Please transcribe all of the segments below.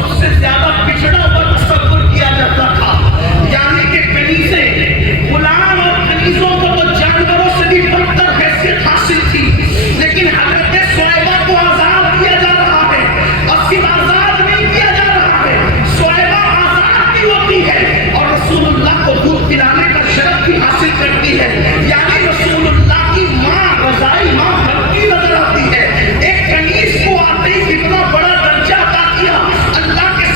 سب سے زیادہ پچھڑا ہوا تصور کیا جاتا تھا، یعنی کہ کنیزیں، غلام اور کنیزوں کو تو جانوروں سے بھی بدتر حیثیت حاصل تھی، لیکن حضرت صہیبہ کو آزاد کیا جا رہا ہے، اور صرف آزاد نہیں کیا جا رہا ہے، صہیبہ آزاد بھی ہوتی ہے اور رسول اللہ کو دودھ پلانے کا شرف بھی حاصل کرتی ہے، یعنی رسول اللہ کی ماں، رضائی ماں بھرتی نظر آتی ہے۔ ایک کنیز کو آتے ہی کتنا بڑا درجہ عطا کیا، اللہ کے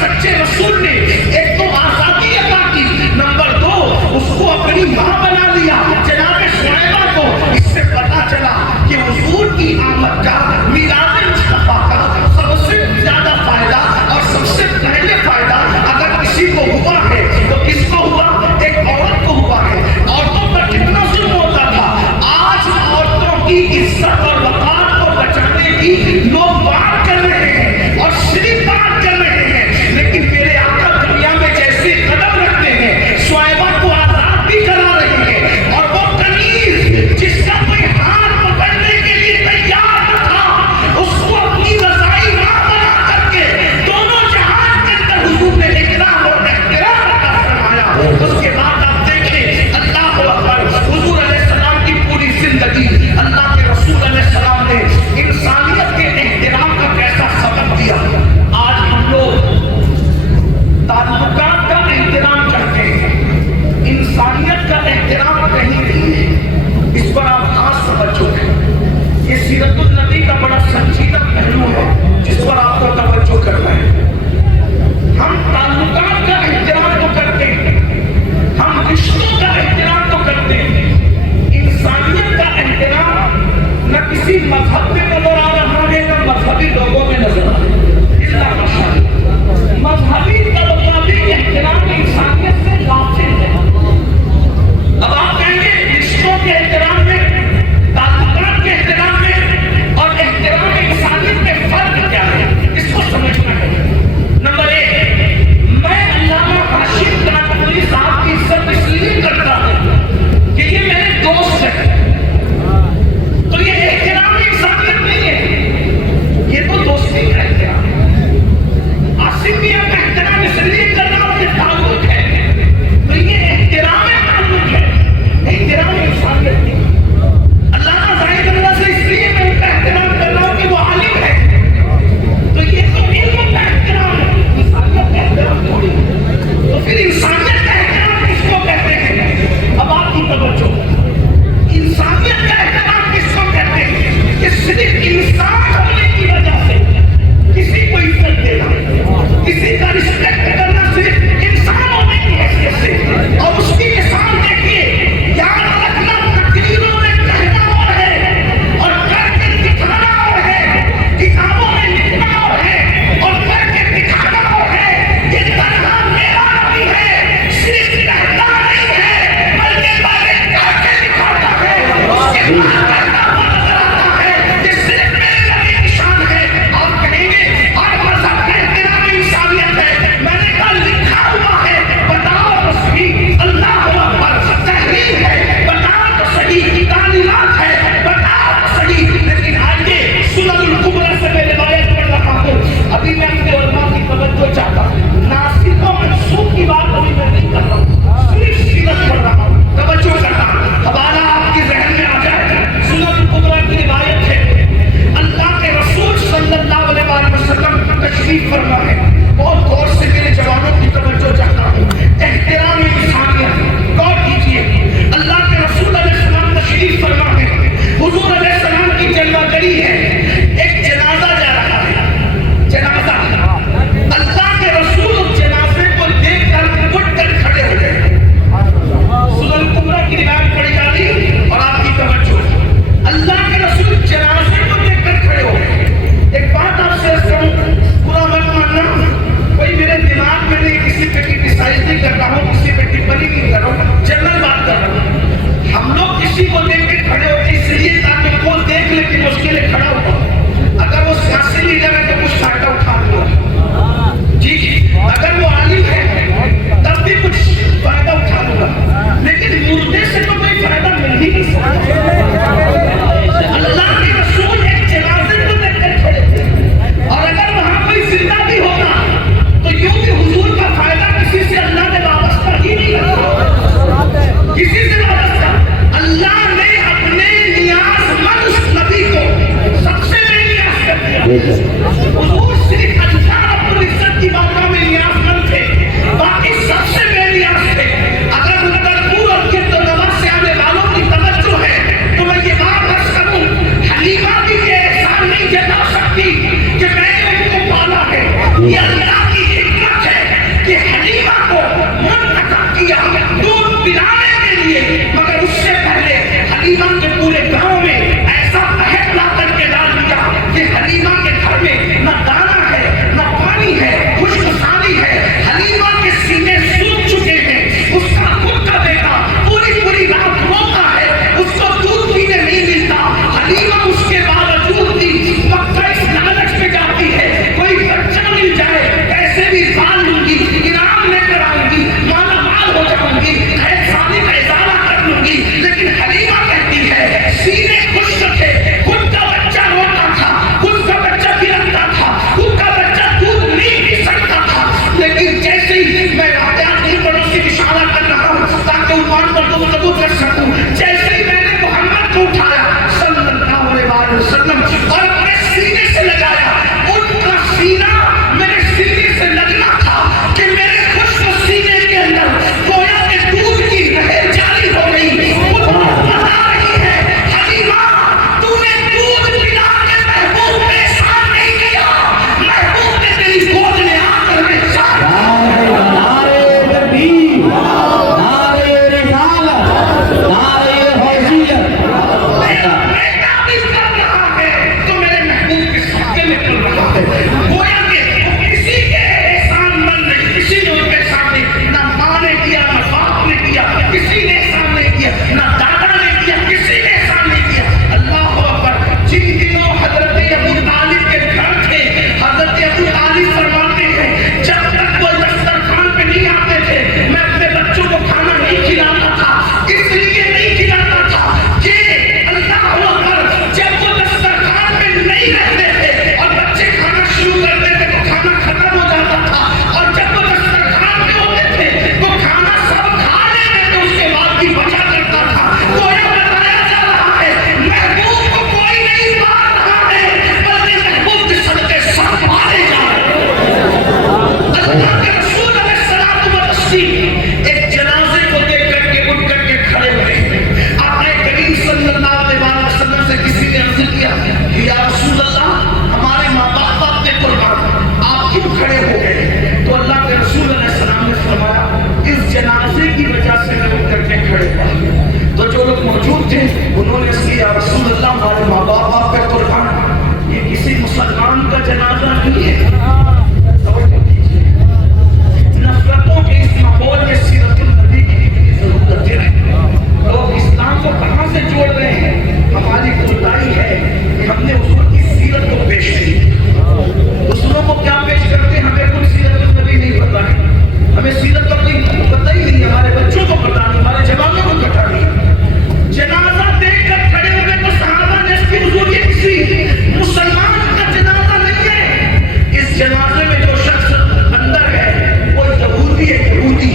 یہودی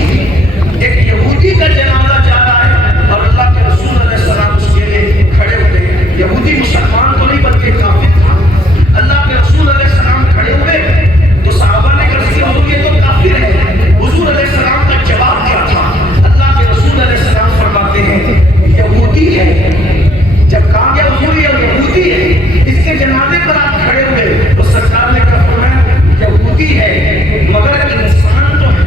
ایک یہودی کا جنازہ جاتا ہے اور اللہ کے رسول علیہ السلام اس کے لیے کھڑے ہوتے ہیں. یہودی مسلمان تو نہیں بلکہ کافر تھا. اللہ کے رسول علیہ السلام کھڑے ہوئے تو صحابہ نے کہا کہ حضور یہ تو کافر ہے. حضور علیہ السلام کا جواب کیا تھا؟ اللہ کے رسول علیہ السلام فرماتے ہیں یہودی ہے. جب کہا گیا حضور یہ یہودی ہے, اس کے جنازے پر آپ کھڑے ہوئے, تو سرکار نے کہا فرمایا یہودی ہے مگر انسان تو ہے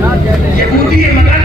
نا, یہودی ہے مگر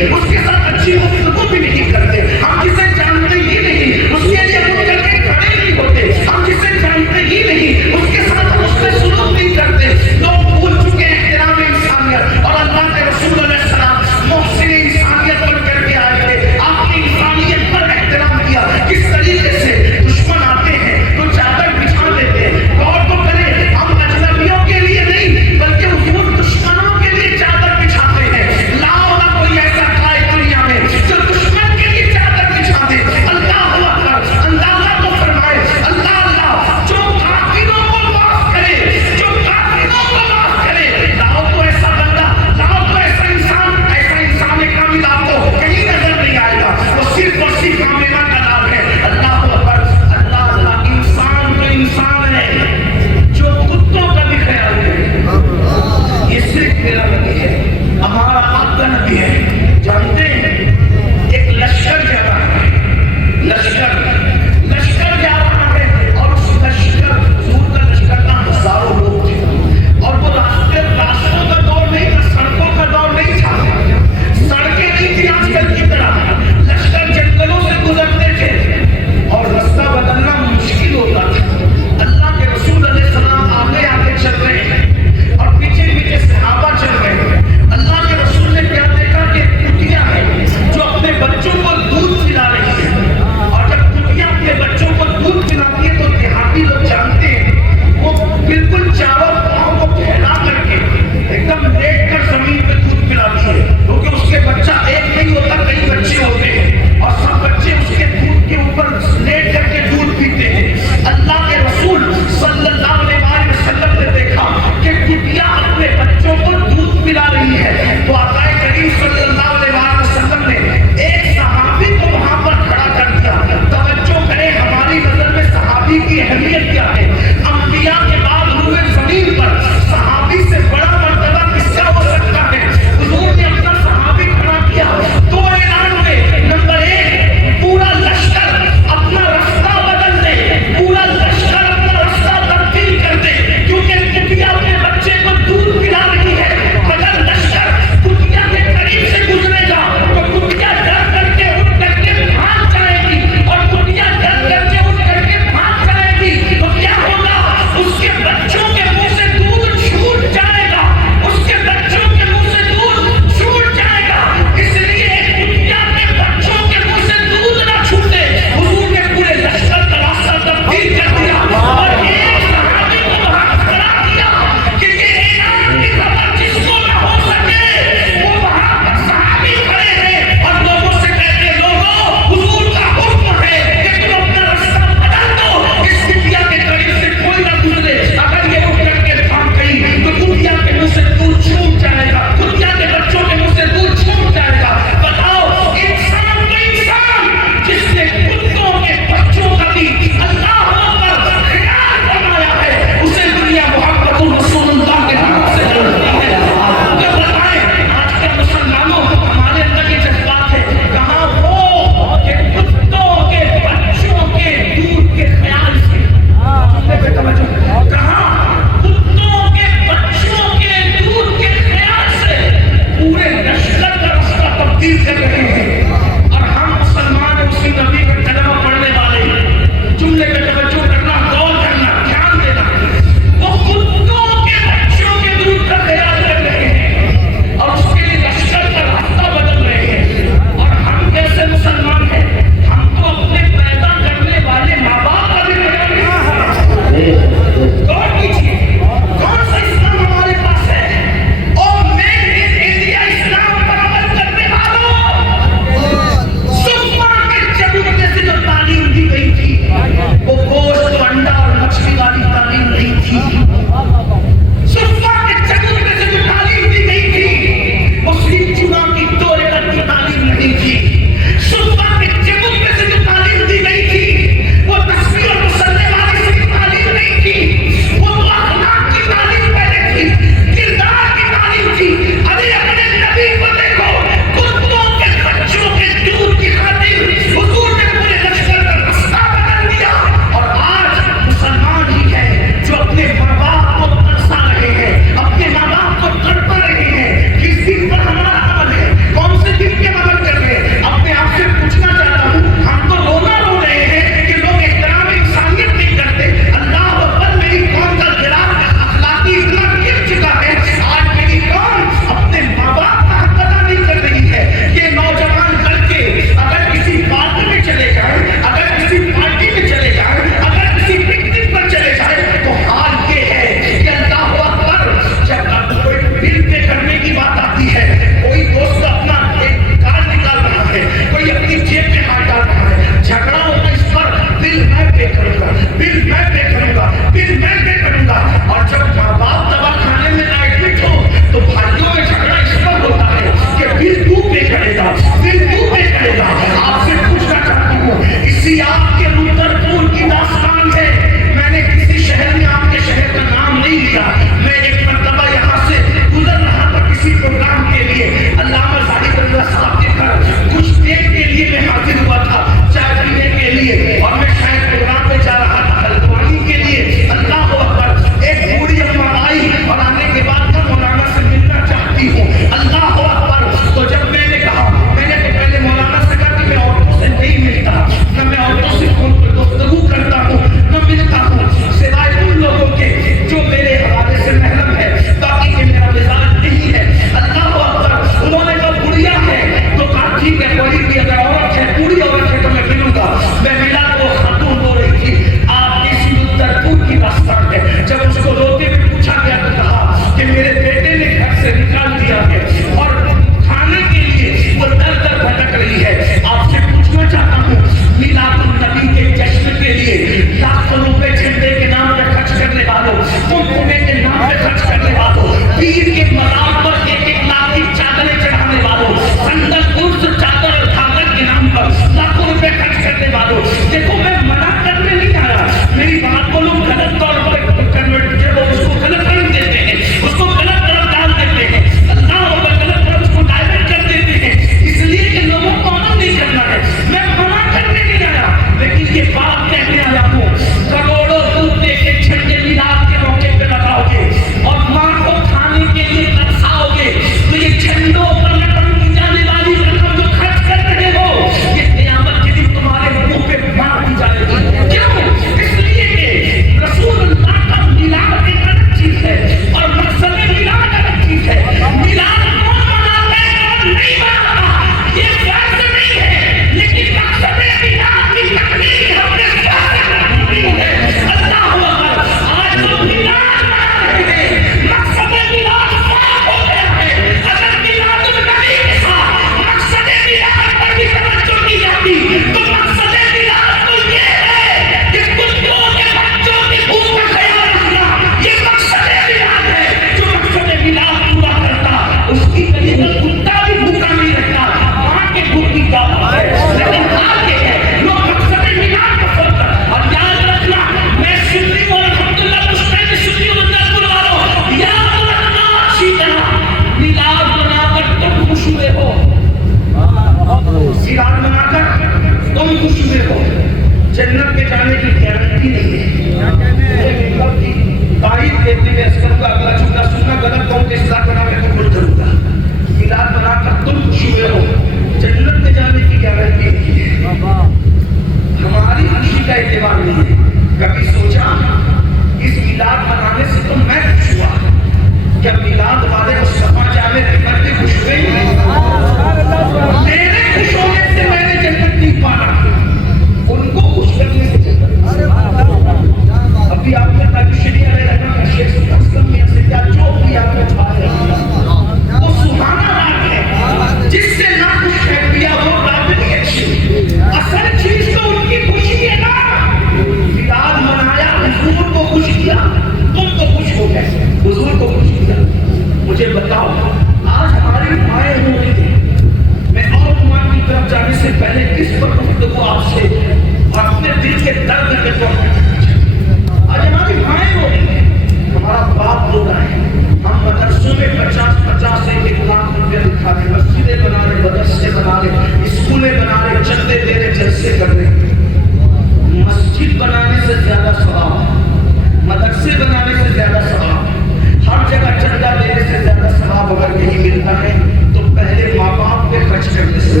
مدرسے کر رہے ہیں، مسجد بنانے سے زیادہ ثواب، مدرسے بنانے سے زیادہ ثواب، ہر جگہ چندہ دینے سے زیادہ ثواب اگر یہی ملتا ہے تو پہلے ماں باپ پہ خرچ کرنے سے،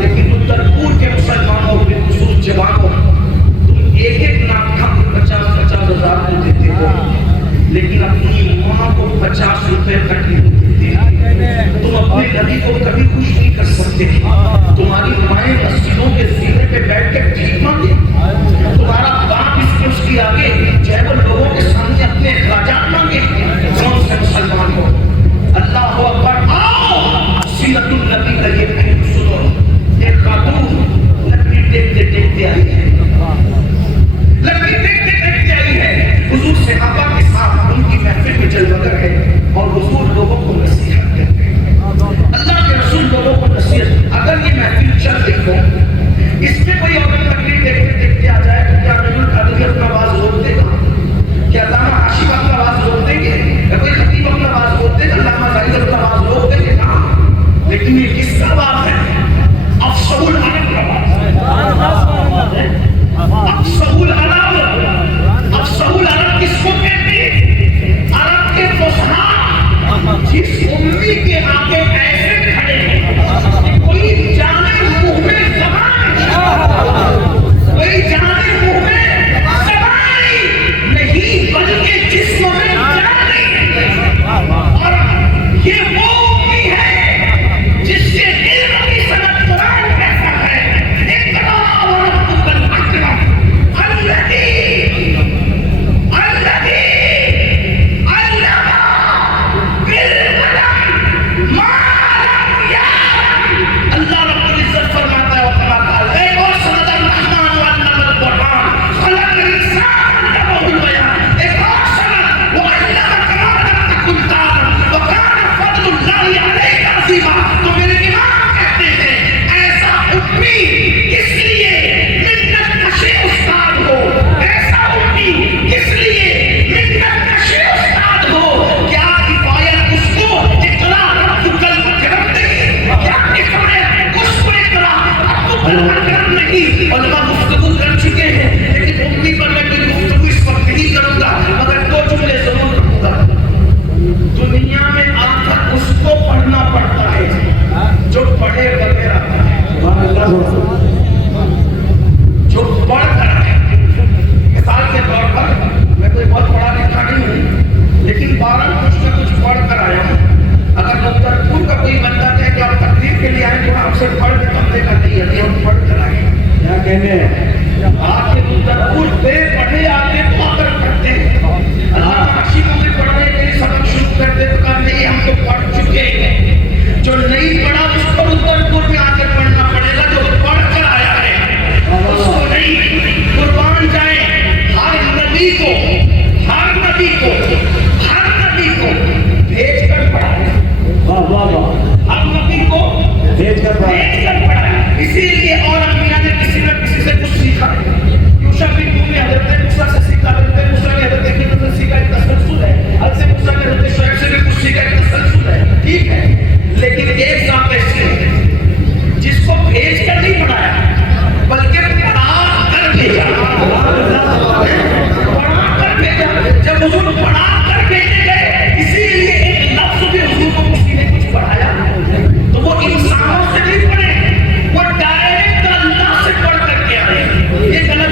لیکن اترپور کے مسلمانوں بالخصوص جوانوں تم ایک ایک ناکہ 50-50 ہزار کو دیتے ہو، لیکن اپنی ماں کو 50 روپے تک نہیں دیتے، تم اپنے نبی کو کبھی خوش نہیں کر سکتے، تمہاری مائیں مسجدوں کے زینے پہ بیٹھ کے بھیک مانگے، تمہارا باپ اس کے آگے جو ہے وہ لوگوں کے سامنے اپنے اخراجات مانگے، کون سے مسلمان ہو؟ اللہ اکبر، آؤ سیرت النبی کا یہ پہلو سنو، ایک خاتون لکڑی دیکھتے دیکھتے آئی ہے، لکڑی دیکھتے دیکھتے آئی ہے، حضور صحابہ کے ساتھ ان کی محفل میں جلوگر ہے اور حضور لوگوں کو نصیحت کرتے ہیں، اللہ کے رسول لوگوں کو نصیحت، اگر یہ محفل چل رہی ہو اس میں کوئی عورت لکڑی دیکھتے دیکھتے آ جائے تو کیا رجل قادری اپنا آواز روک دے گا؟ کیا علامہ حاشم اپنا آواز روک دیں گے؟ یا کوئی خطیب اپنا آواز روک دے گا؟ علامہ زاہد اپنا آواز روک دیں گے؟ ہاں، لیکن یہ کس کا آواز ہے؟ افصح العرب کا آواز ہے، افصح العرب، افصح العرب کس کو کہتے ہیں؟ عرب کے فصحاء جس امی کے آگے ایسے کھڑے ہیں کہ کوئی جانے منہ میں زبان کوئی جانے منہ میں زبان نہیں بلکہ جسم میں جان نہیں، اور یہ وہ امی ہے جس کے علم کی صنعت قرآن کہتا ہے اقرأ وربک الاکرم الذی یہ غلط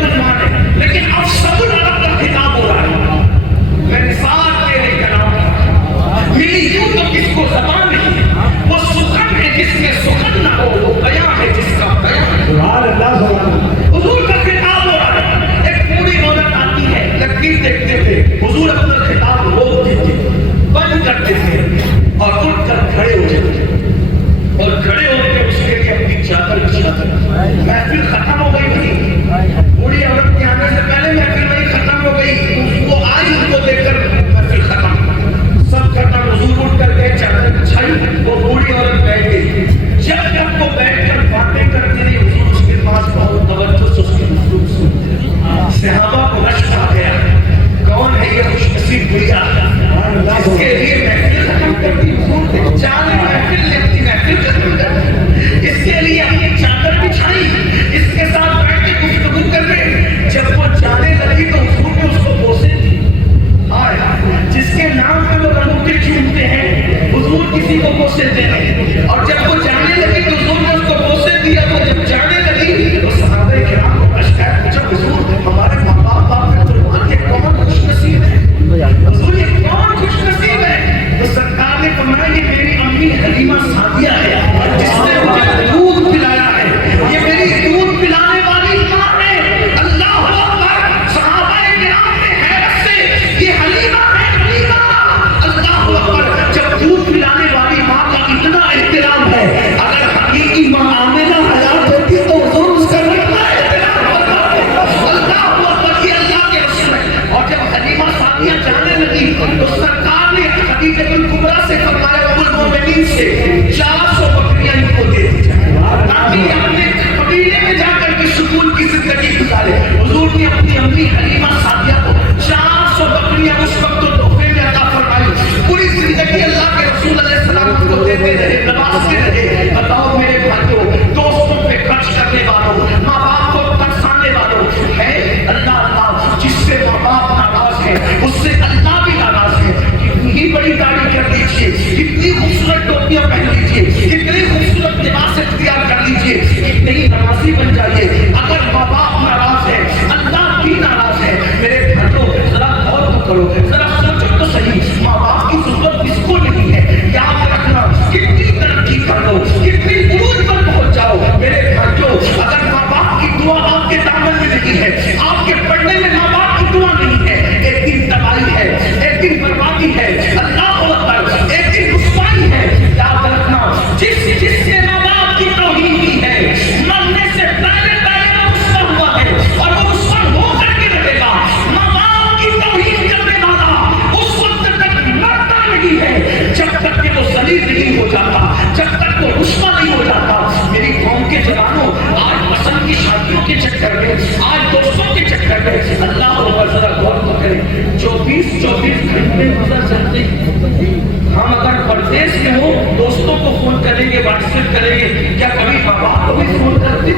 نے اپنی امی حلیمہ سعدیہ کو 400 بکریاں اس وقت تو تحفے میں عطا فرمائی. پوری زندگی اللہ کے رسول علیہ السلام کو دیتے رہے, نوازتے رہے. بتاؤ میرے بھائیوں, دوستوں پہ خرچ کرنے والوں, ماں باپ کو ترسانے والوں ہے اللہ. اللہ جس سے ماں باپ ناراض ہے اس سے اللہ بھی ناراض ہے. کتنی بڑی داڑھی کر لیجیے, کتنی خوبصورت ٹوپیاں پہن لیجیے, کتنی خوبصورت لباس اختیار کر لیجیے, کتنی نمازی بن جائیے, اگر ماں باپ ناراض ہے اللہ بھی ناراض ہے. میرے بھائیوں ذرا غور تو کرو, ذرا سوچو تو صحیح, ماں باپ کی ضرورت کس کو نہیں ہے. یاد رکھنا, کتنی ترقی کر لو, کتنی عروج پر پہنچ جاؤ, میرے بھائیوں اگر ماں باپ کی دعا آپ کے دامن میں نہیں ہے, آپ کے پڑھنے میں ماں باپ کی دعا نہیں ہے, ایک دن تباہی ہے, ایک دن بربادی ہے, اللہ اکبر, ایک دن رسوائی ہے. یاد رکھنا, جس نے ماں باپ کی توہین کی ہے مرنے سے پہلے وہ رسوا ہوا ہے اور وہ رسوا ہو کر کے رہے گا. ماں باپ کی توہین کرنے والا اس وقت تک مرتا نہیں ہے جب تک کہ وہ ذلیل نہیں ہو جاتا, جب تک وہ رسوا نہیں ہو جاتا. میری قوم کے جوانوں, آج پسند کی شادیوں کے چکر میں, آج دوستوں کے چکر میں اللہ اکبر ذرا غور تو کریں, 24 گھنٹے گزر جاتے ہیں. ہم اگر پردیس میں ہو دوستوں کو فون کریں گے, واٹس ایپ کریں گے, کیا کبھی ماں باپ کو بھی فون کرتے,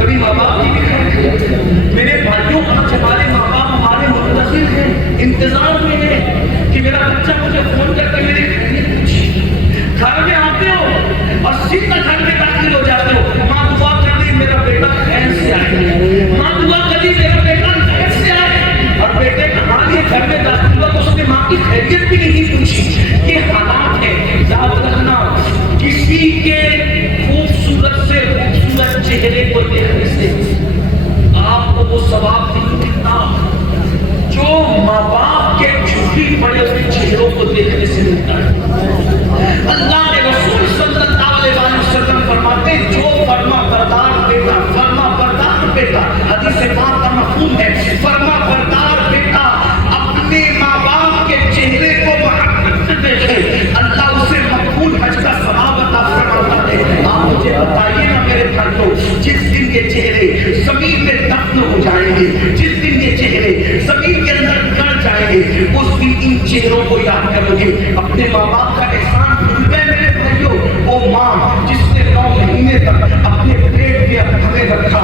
کبھی ماں باپ کی بھی کرتے. میرے بھائیوں آج ہمارے ماں باپ ہمارے منتظر ہیں, انتظار میں ہیں کہ میرا بچہ مجھے فون کر کے میری خیریت پوچھے. گھر میں آتے ہو اور سیدھا گھر میں داخل ہو جاتے ہو, ماں دعا کر دی میرا بیٹا خیر سے آئے, ماں دعا کر دی میرا بیٹا خیر سے آئے, اور بیٹے کہاں یہ گھر میں داخل ہوا تو اس نے ماں کی خیریت بھی نہیں پوچھی. یہ حالات ہے. یاد رکھنا, کسی کے خوبصورت سے خوبصورت چہرے کو دیکھنے سے آپ کو وہ ثواب نہیں ملتا جو ماں باپ کے جھوٹی پڑے ہوئے چہروں کو دیکھنے سے ملتا ہے. اللہ کے رسول صلی اللہ علیہ وسلم فرماتے ہیں, جو فرما بردار بیٹا, فرما بردار بیٹا, حدیث پاک کا مفہوم ہے, فرما بردار بیٹا اپنے ماں باپ کے چہرے کو محبت سے دیکھے, اللہ اسے مقبول حج کا ثواب عطا فرماتا ہے. آپ مجھے بتائیے نا میرے بھائیوں, جس دن یہ چہرے زمین میں دفن ہو جائیں گے, جس دن یہ چہرے زمین کے اندر گڑ جائیں گے, اس دن ان چہروں کو یاد کرو گے. اپنے ماں باپ کا احسان بھول گئے میرے بھائیوں, وہ ماں جس نے 9 مہینے تک اپنے پیٹ میں ہمیں رکھا.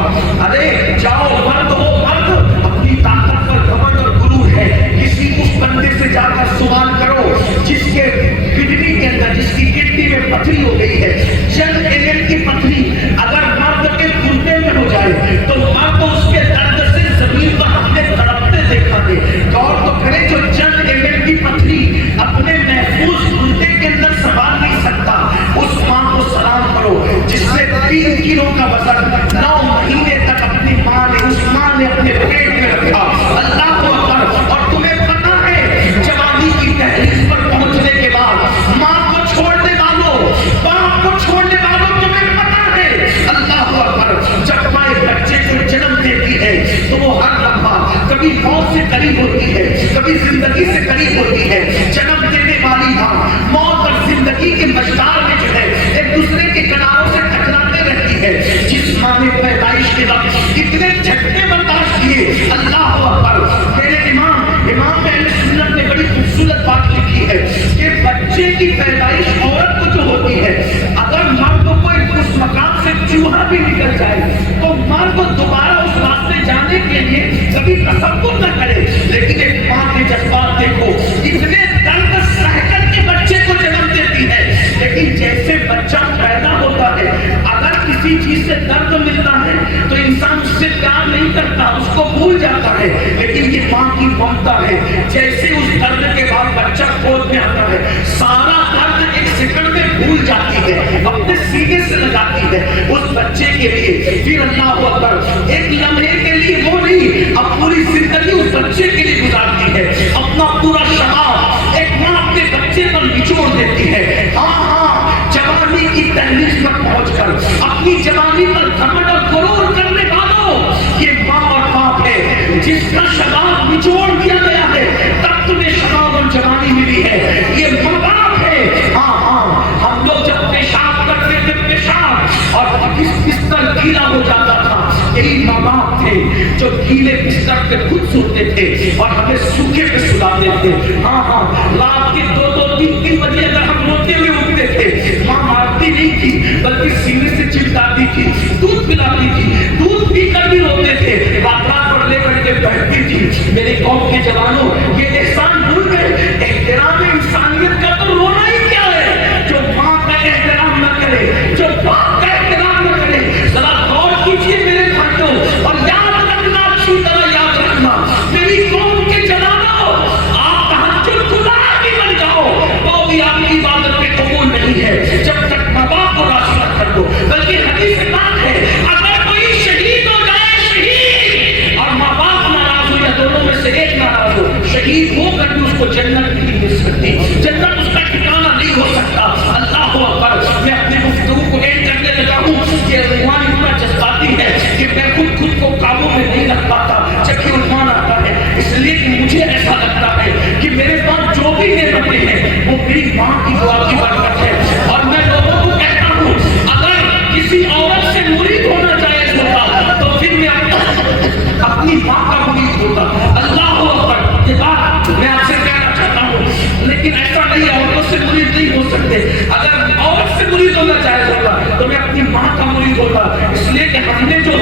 ارے جاؤ مرد ہو مرد, اپنی طاقت پر گھمنڈ اور غرور ہے, کسی اس بندے سے جا کر سوال کرو جس کے کڈنی کے اندر, جس کی کڈنی میں پتھری ہو گئی ہے, چند mm کی پتھری اگر مرد کے گردے میں ہو جائے تو مرد اس کے درد سے زمین پر ہم نے تڑپتے دیکھا ہے. غور تو کریں, جو چند mm کی پتھری اپنے محفوظ گردے کے اندر سنبھال نہیں سکتا, اس ماں کو سلام کرو جس نے 3 کلو کا وزن 9 مہینے تک اپنی ماں نے, اس ماں نے اپنے پیٹ میں رکھا. اللہ کو اکبر. اور تمہیں پتا ہے جوانی کی دہلیز پر پہنچنے کے بعد ماں کو چھوڑنے والوں, باپ کو چھوڑنے والوں, تمہیں پتا ہے اللہ اکبر, جب ماں ایک بچے کو جنم دیتی ہے تو وہ ہر لمحہ کبھی موت سے قریب ہوتی ہے, کبھی زندگی سے قریب ہوتی ہے. جنم دینے والی ماں موت اور زندگی کے مشتار میں جو ہے ایک دوسرے کے کناروں سے ٹکراتے رہتی ہے. جس ماں نے پیدائش کے وقت اتنے جھٹکے برداشت کیے, اللہ اکبر. میرے امام اہل سنت نے بڑی خوبصورت بات لکھی ہے کہ بچے کی پیدائش عورت کو جو ہوتی ہے, اگر مرد کو اس مقام سے چوہا بھی نکل جائے تو مرد کو دوبارہ اس راستے جانے کے لیے کبھی تصور نہ کرے. لیکن ایک ماں کے جذبات دیکھو, اتنے درد سہ کر کے بچے کو جنم دیتی ہے, لیکن جیسے بچہ پیدا ہوتا ہے اگر کسی چیز سے درد ملتا ہے تو انسان اس سے پیار نہیں کرتا, اس کو بھول جاتا ہے. لیکن یہ ماں کی ممتا ہے, جیسے اس درد کے بعد بچہ گود میں آتا ہے سارا درد ایک سیکنڈ میں بھول جاتی ہے, اپنے سینے سے لگاتی ہے اس بچے کے لیے. پھر اللہ اکبر, ایک لمحے کے لیے وہ نہیں, اب پوری زندگی اس بچے کے لیے گزارتی ہے, اپنا پورا شباب ایک ماں اپنے بچے پر نچوڑ دیتی ہے. ہاں, جوانی کی دہلیز پر پہنچ کر اپنی جوانی پر گھمنڈ اور غرور کرنے والوں, یہ ماں اور باپ ہے جس کا شباب نچوڑ دیا گیا ہے تب تمہیں شباب اور جوانی ملی ہے. یہ ماں باپ ہے. ہاں, ہم لوگ جب پیشاب کرتے تھے پیشاب اور بستر گیلا ہو جاتا تھا, یہی ماں باپ تھے جو گیلے بستر پہ خود سوتے تھے اور ہمیں سوکھے پہ سلاتے تھے. ہاں ہاں رات کے 2-2-3 بجے اگر ہم روتے ہوئے اٹھتے تھے, ماں مارتی نہیں تھی بلکہ سینے سے چمٹاتی تھی, دودھ پلاتی تھی, دودھ پی کر بھی روتے تھے, رات پر لے کر کے بیٹھتی تھی. میرے قوم کے جوانوں یہ احسان بھول گئے. احترام انسانیت کا تو رونا ہی کیا ہے, جو ماں کا احترام نہ کرے, جو باپ کا احترام نہ کرے. ذرا غور کیجیے میرے بھائیوں, اور یاد رکھنا, اچھی طرح یاد رکھنا, میری قوم کے جوانوں, آپ تہجد گزار بھی بن جاؤ تو بھی آپ کی عبادت پہ قبول نہیں ہے جب تک ماں باپ کو راضی نہ کر دو. بلکہ حدیث پاک ہے, اگر کوئی شہید ہو جائے, شہید اور ماں باپ ناراض ہو یا دونوں میں سے ایک ناراض ہو, شہید ہو کر بھی اس کو جنت نہیں مل سکتی, جنت اس کا ٹھکانہ نہیں ہو سکتا. اللہ اکبر. میں اپنی گفتگو کو اینڈ کرنے لگا ہوں. یہ عنوان اتنا جذباتی ہے کہ میں خود کو قابو میں نہیں رکھ پاتا جب یہ عنوان آتا ہے, اس لیے کہ مجھے ایسا لگتا ہے کہ میرے پاس جو بھی نعمتیں ہیں وہ میری ماں کی دعا کی برکت ہے. اور میں لوگوں کو کہتا ہوں, اگر کسی عورت سے مرید ہونا جائز ہوتا تو پھر میں اپنی ماں کا مرید ہوتا. اللہ اکبر. یہ بات میں آپ سے کہنا چاہتا ہوں, لیکن ایسا نہیں ہے, عورتوں سے مرید نہیں ہو سکتے. اگر عورت سے مرید ہونا جائز ہوتا تو میں اپنی ماں کا مرید ہوتا. اس لیے کہ ہم نے جو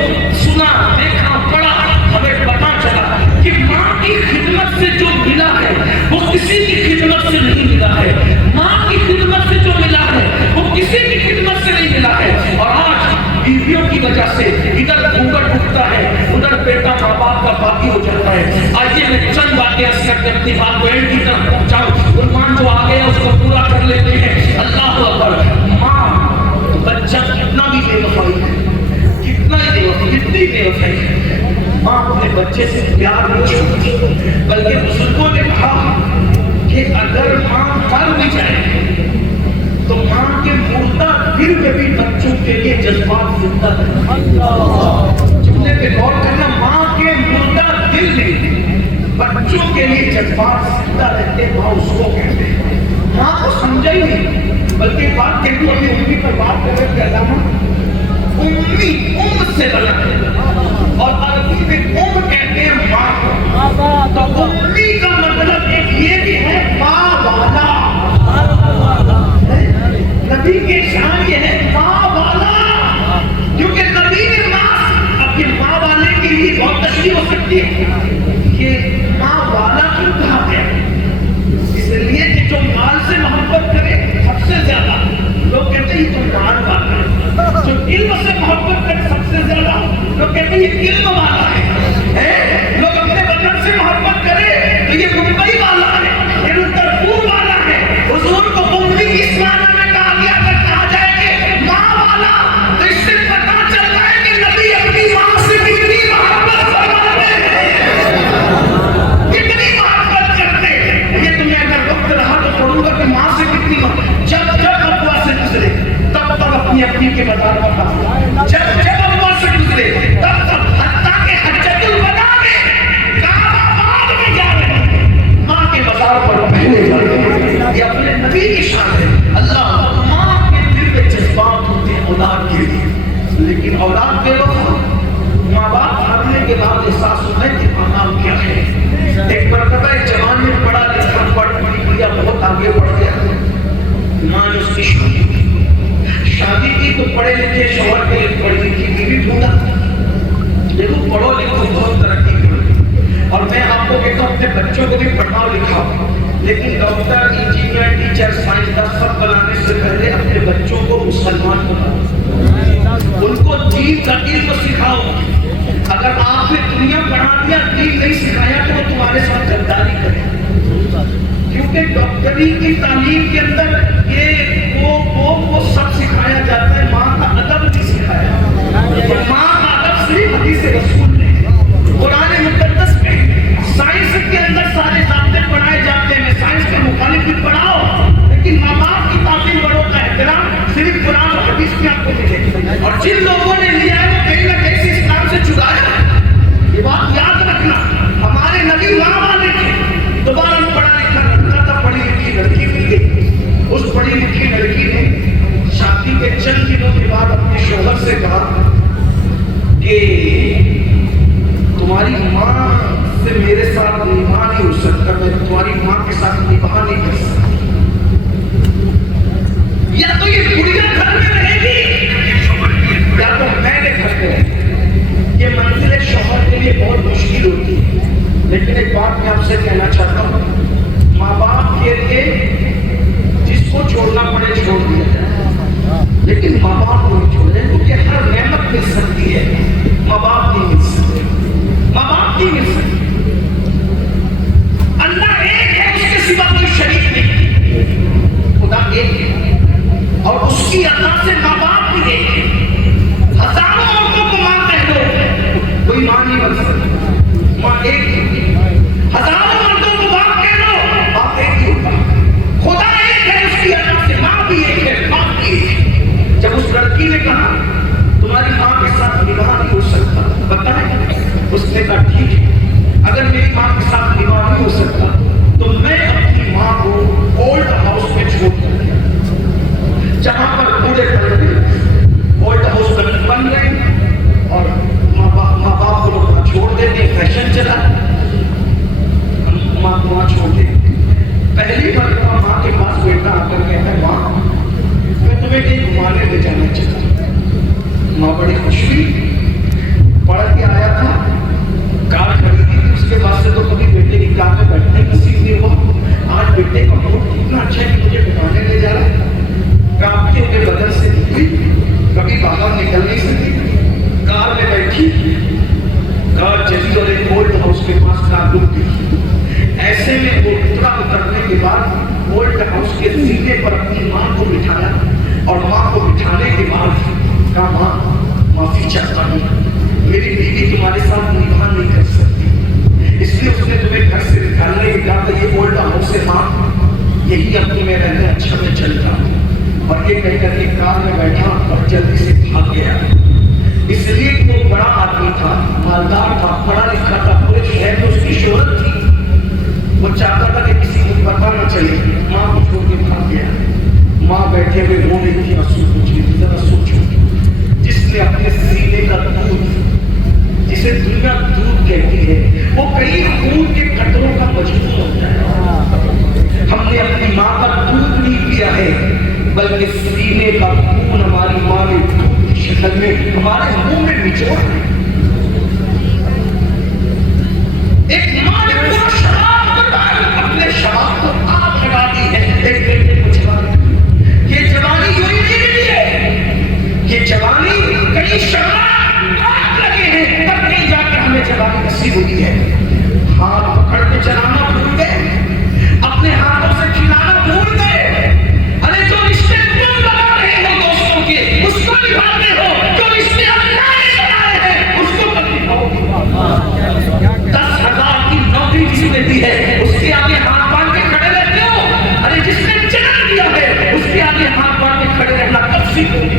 سنا, دیکھا, پڑھا, ہمیں پتا چلا کہ ماں کی خدمت سے جو ملا ہے وہ کسی کی خدمت سے نہیں ملا ہے. ماں کی خدمت سے جو ملا ہے وہ کسی کی خدمت سے نہیں ملا ہے. اور آج بیویوں کی وجہ سے ادھر گھونگٹ اٹھتا ہے, ادھر بیٹا ماں باپ کا باقی ہو جاتا ہے. آئیے میں چند باتیں عرض کر کے اپنی بات کو اینڈ کی طرف پہنچاؤں. عنوان جو آ گیا اس کو پورا کر لیتے ہیں. اللہ اکبر. ماں بچہ کتنا بھی بے وفائی ہے, کتنا ہی بے وفائی, کتنی بے وفائی ہے, ماں اپنے بچے سے پیار نہیں چھوڑتی. بلکہ بزرگوں نے کہا کہ اگر ماں مر بھی جائے تو ماں کے مردہ دل میں بھی بچوں کے لیے جذبات زندہ رہتے. جملے پہ غور کرنا, ماں کے مردہ دل میں بچوں کے لیے جذبات زندہ رہتے. ماں اس کو کہتے ہیں. ماں کو سمجھا ہی نہیں, بلکہ بات کہتی ہوں, اپنی امی پر بات کر رہے تھے, علامہ امی سے بنا ہے, اور عربی میں کہتے ہیں ماں کو. تو امی کا مطلب ایک یہ بھی ہے ماں والا. نبی کے شان یہ ہے ماں والا, کیونکہ نبی نے ماں اپنی ماں والے کے لیے بہت تشریح ہو سکتی ہے کہ ماں والا کیوں کہا گیا. اس لیے کہ جو مال سے محبت کرے سب سے زیادہ, لوگ کہتے ہیں یہ تو مال والا ہے. جو علم سے محبت کرے سب سے زیادہ, لوگ کہتے ہیں یہ علم والا ہے. لوگ اپنے وطن سے محبت کرے تو یہ ممبئی والا ہے, یہ اتر پور والا ہے. حضور کو ممبئی اس معنی میں کہا گیا, اگر کہا جائے کہ ماں والا, تو اس سے پتا چلتا ہے کہ نبی اپنی ماں سے کتنی محبت فرماتے ہیں, کتنی محبت کرتے ہیں. یہ تمہیں اگر وقت رہا تو پڑھوں گا کہ ماں سے کتنی محبت. جب ابوا سے گزرے تب تک اپنی اپنی کے بازار پر تھا, جب ابوا سے گزرے تب تک, حتیٰ کہ حجۃ الوداع میں کعبہ آباد میں جا رہے, ماں کے بازار پر پہلے جا رہے. یہ اپنے نبی کی شان ہے. اللہ, ماں کے دل میں جذبات ہوتے ہیں اولاد کے لیے, لیکن اولاد کے لوگ ماں باپ مرنے کے بعد احساس ہوتا ہے کہ ماں باپ کیا ہے. ایک مرتبہ ایک جوان نے پڑھا لکھا, پڑھ لیا, بہت آگے بڑھ گیا. ماں نے اس کی شادی کی تو پڑھے لکھے شوہر کے لیے پڑھی لکھی بیوی ڈھونڈا. دیکھو پڑھو لکھو بہت ترقی کرو, اور میں آپ کو کہتا ہوں اپنے بچوں کو بھی پڑھاؤ لکھاؤ, لیکن ڈاکٹر, انجینئر, ٹیچر, سائنسداں سب بنانے سے پہلے اپنے بچوں کو مسلمان بناؤ, ان کو دین کا علم سکھاؤ. اگر آپ نے دنیا پڑھا دیا, دین نہیں سکھایا تو وہ تمہارے ساتھ غداری کرے. کیونکہ ڈاکٹری کی تعلیم کے اندر یہ وہ سب سکھایا جاتا ہے, ماں کا ادب نہیں سکھایا. ماں کا ادب صرف حدیث رسول میں, قرآن مقدس میں. سائنس کے اندر سارے ضابطے پڑھائے جاتے ہیں, سائنس کے مخالف بھی پڑھاؤ, لیکن ماں باپ کی تعلیم بڑوں کا احترام صرف قرآن اور حدیث میں آپ کو ملے. اور جن لوگوں نے لیا ہے وہ کہیں نہ کہیں سے اسلام سے چرایا ہے. یہ بات یاد رکھنا, ہمارے نبی وہاں والے تھے, دوبارہ پڑھا لکھا لڑکا تھا, پڑھی لکھی لڑکی مل گئی. اس پڑھی لکھی لڑکی نے شادی کے چند دنوں کے بعد اپنے شوہر سے کہا کہ تمہاری ماں کے ساتھ نباہ نہیں کر سکتی، یا تو یہ بڑھیا گھر میں رہے گی یا تو میں نے گھر میں رہے گی۔ یہ منزل شوہر کے لیے بہت مشکل ہوتی ہے، لیکن ایک بات میں آپ سے کہنا چاہتا ہوں، ماں باپ کے لیے جس کو چھوڑنا پڑے چھوڑ دیا جائے، لیکن ماں باپ کو نہیں چھوڑے، کیونکہ ہر نعمت مل سکتی ہے، ماں باپ نہیں مل سکتے، ماں باپ نہیں مل سکتے۔ اللہ ایک ہے، اس کے سوا کوئی شریک نہیں، خدا ایک ہے اور اس کی اللہ سے ماں باپ بھی ایک ہے۔ ہزاروں عورتوں کو ماں کہہ دو، کوئی ماں نہیں بن سکتی، ماں ایک ہے۔ ہزاروں مردوں کو باپ کہہ دو، باپ ایک ہی ہوگا۔ خدا ایک ہے، اس کی اللہ سے ماں بھی ایک ہے، باپ بھی ایک ہے۔ جب اس لڑکی نے کہا تمہاری ماں کے ساتھ نباہ نہیں ہو سکتا، بتائیں، اس نے کہا ٹھیک ہے، اگر میری ماں کے ساتھ نباہ نہیں ہو سکتا تو میں اپنی ماں کو اولڈ ہاؤس میں چھوڑ کر گیا، جہاں پر بوڑھے پڑے ہوئے اولڈ ہاؤس بن رہے اور ماں باپ کو لوگ چھوڑ دیتے، فیشن چلا، ماں کو وہاں چھوڑ دیتے۔ پہلی بار ماں کے پاس بیٹا آ کر کہتا ہے ماں میں تمہیں کہیں گھمانے لے جانا چاہتا ہوں۔ ماں بڑی خوش ہوئی، پڑھ کے آیا تھا، کار خریدی تھی، اس کے بعد سے تو کبھی بیٹے کی کار میں بیٹھنے نصیب نہیں ہوا۔ آج بیٹے کا موڈ اتنا اچھا ہے کہ مجھے گھمانے لے جا رہا ہے، کانپتے ہوئے بدن سے نکلی، کبھی باہر نکل نہیں سکی، کار میں بیٹھی، کار چلی اور ایک اولڈ ہاؤس کے پاس کار رک گئی۔ ایسے میں وہ اترنے کے بعد اولڈ ہاؤس کے سینے پر اپنی ماں کو بٹھایا اور ماں کو بٹھانے کے بعد کہا ماں معافی چاہتا ہوں، میری بیوی تمہارے ساتھ نباہ نہیں کر سکتی، اس لیے اس نے تمہیں گھر سے نکالنے کے کہا کہ یہ اولڈ ہاؤس سے ماں یہی اپنی میں رہنے اچھا میں چل جا، اور یہ کہہ کر کے کار میں بیٹھا اور جلدی سے بھاگ گیا۔ اس لیے وہ بڑا آدمی تھا، مالدار تھا، پڑھا لکھا تھا، پورے شہر میں اس کی شہرت تھی، وہ چاہتا تھا کہ کسی کو پتہ نہ چلے، ماں کو چھوڑ کے بھاگ گیا۔ ماں بیٹھے ہوئے رو رہی تھی، آنسو پوچھ رہی تھی، ذرا سوچو، جس نے اپنے سینے کا دودھ، جسے دنیا دودھ کہتی ہے، وہ کئی خون کے قطروں کا مجموع ہوتا ہے۔ ہم نے اپنی ماں کا دودھ نہیں پیا ہے، بلکہ سینے کا خون ہماری ماں نے دودھ کی شکل میں ہمارے منہ میں نچوڑا ہے۔ ایک ماں نے پورا شراب اپنے شراب کو آگ لگا دی ہے، ایک بیٹے کو جوانی۔ یہ جوانی یوں ہی نہیں ملی ہے، یہ جوانی کئی شراب آگ لگے ہیں، تب کہیں جا کے ہمیں جوانی نصیب ہوئی ہے۔ ہاتھ پکڑ کے چلانا بھول گئے، اپنے ہاتھوں سے کھلانا بھول گئے۔ ارے جو رشتے تم بنا رہے ہو دوستوں کے، اس کو نبھاتے ہو، جو رشتے اللہ نے بنائے ہیں اس کو کب نبھاؤ گے؟ 10,000 کی نوکری جس نے دی ہے اس کے آگے ہاتھ باندھ کے کھڑے رہتے ہو؟ ارے جس نے جنم دیا ہے اس کے آگے ہاتھ باندھ کے کھڑے رہنا کب سیکھو گے؟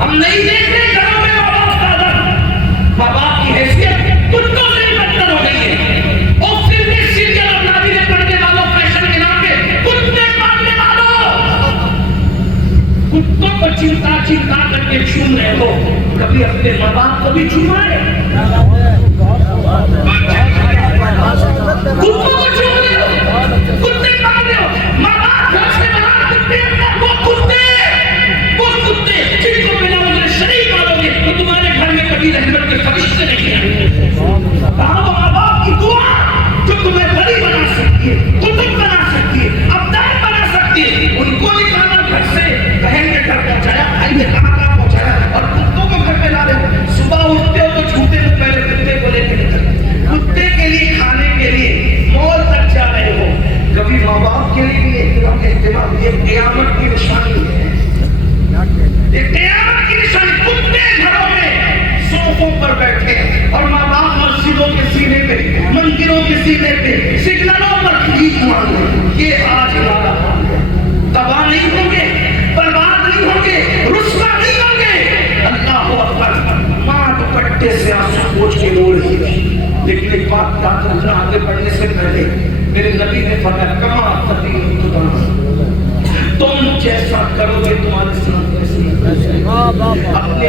ہم نہیں دیکھتے گھروں میں ماں باپ کا ادب، ماں باپ کی حیثیت کتوں سے بدتر ہو گئی ہے۔ اور فلمی سیریل اور ناولیں پڑھنے والوں، فیشن کے نام پہ کتے پالنے والوں، کتوں کو چمٹا چمٹا کر کے چوم رہے ہو، کبھی اپنے ماں باپ کو بھی چومائے؟ کتوں کو چوم رہے ہو، کتے پال رہے ہو، ماں باپ گھر سے باہر کتے، وہ کتے جن کو بنا مجھے شریک مانو گے تو تمہارے گھر میں کبھی رحمت کے فرشتے نہیں ہیں۔ کہاں وہ ماں باپ کی دعا جو تمہیں بڑی بنا سکتی ہے، قطب بنا سکتی ہے، ابدال بنا سکتی ہے، ان کو نکالا گھر سے، بہن کے گھر پہنچایا، بھائی نے کہاں پہنچایا، اور کتوں کو گھر پہ لا رہے ہو۔ صبح اٹھتے ہو تو جھوٹے میں پہلے کتے کو لے کے نکلتے، کتے کے لیے کھانے کے لیے مال تک جا رہے ہو، کبھی ماں باپ کے لیے بھی احترام۔ یہ قیامت کی نشانی ہے، یہ قیامت کی نشانی۔ کتے گھروں میں صوفوں پر بیٹھے اور ماں باپ مسجدوں کے سینے پہ، مندروں کے سینے پہ، سگنلوں پر بھیک مانگے۔ یہ آج ہمارا حال ہے۔ تباہ نہیں ہوں گے، برباد نہیں ہوں گے، رسوا نہیں ہوں گے۔ اللہ اکبر، ماں دوپٹے سے آنسو پوچھ کے رو رہی تھی، لیکن ایک بات یاد رکھنا، آگے بڑھنے سے پہلے میرے نبی نے فرمایا کما تدین تدان، تم جیسا کرو گے تمہارے ساتھ ویسے ہی۔ اپنے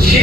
6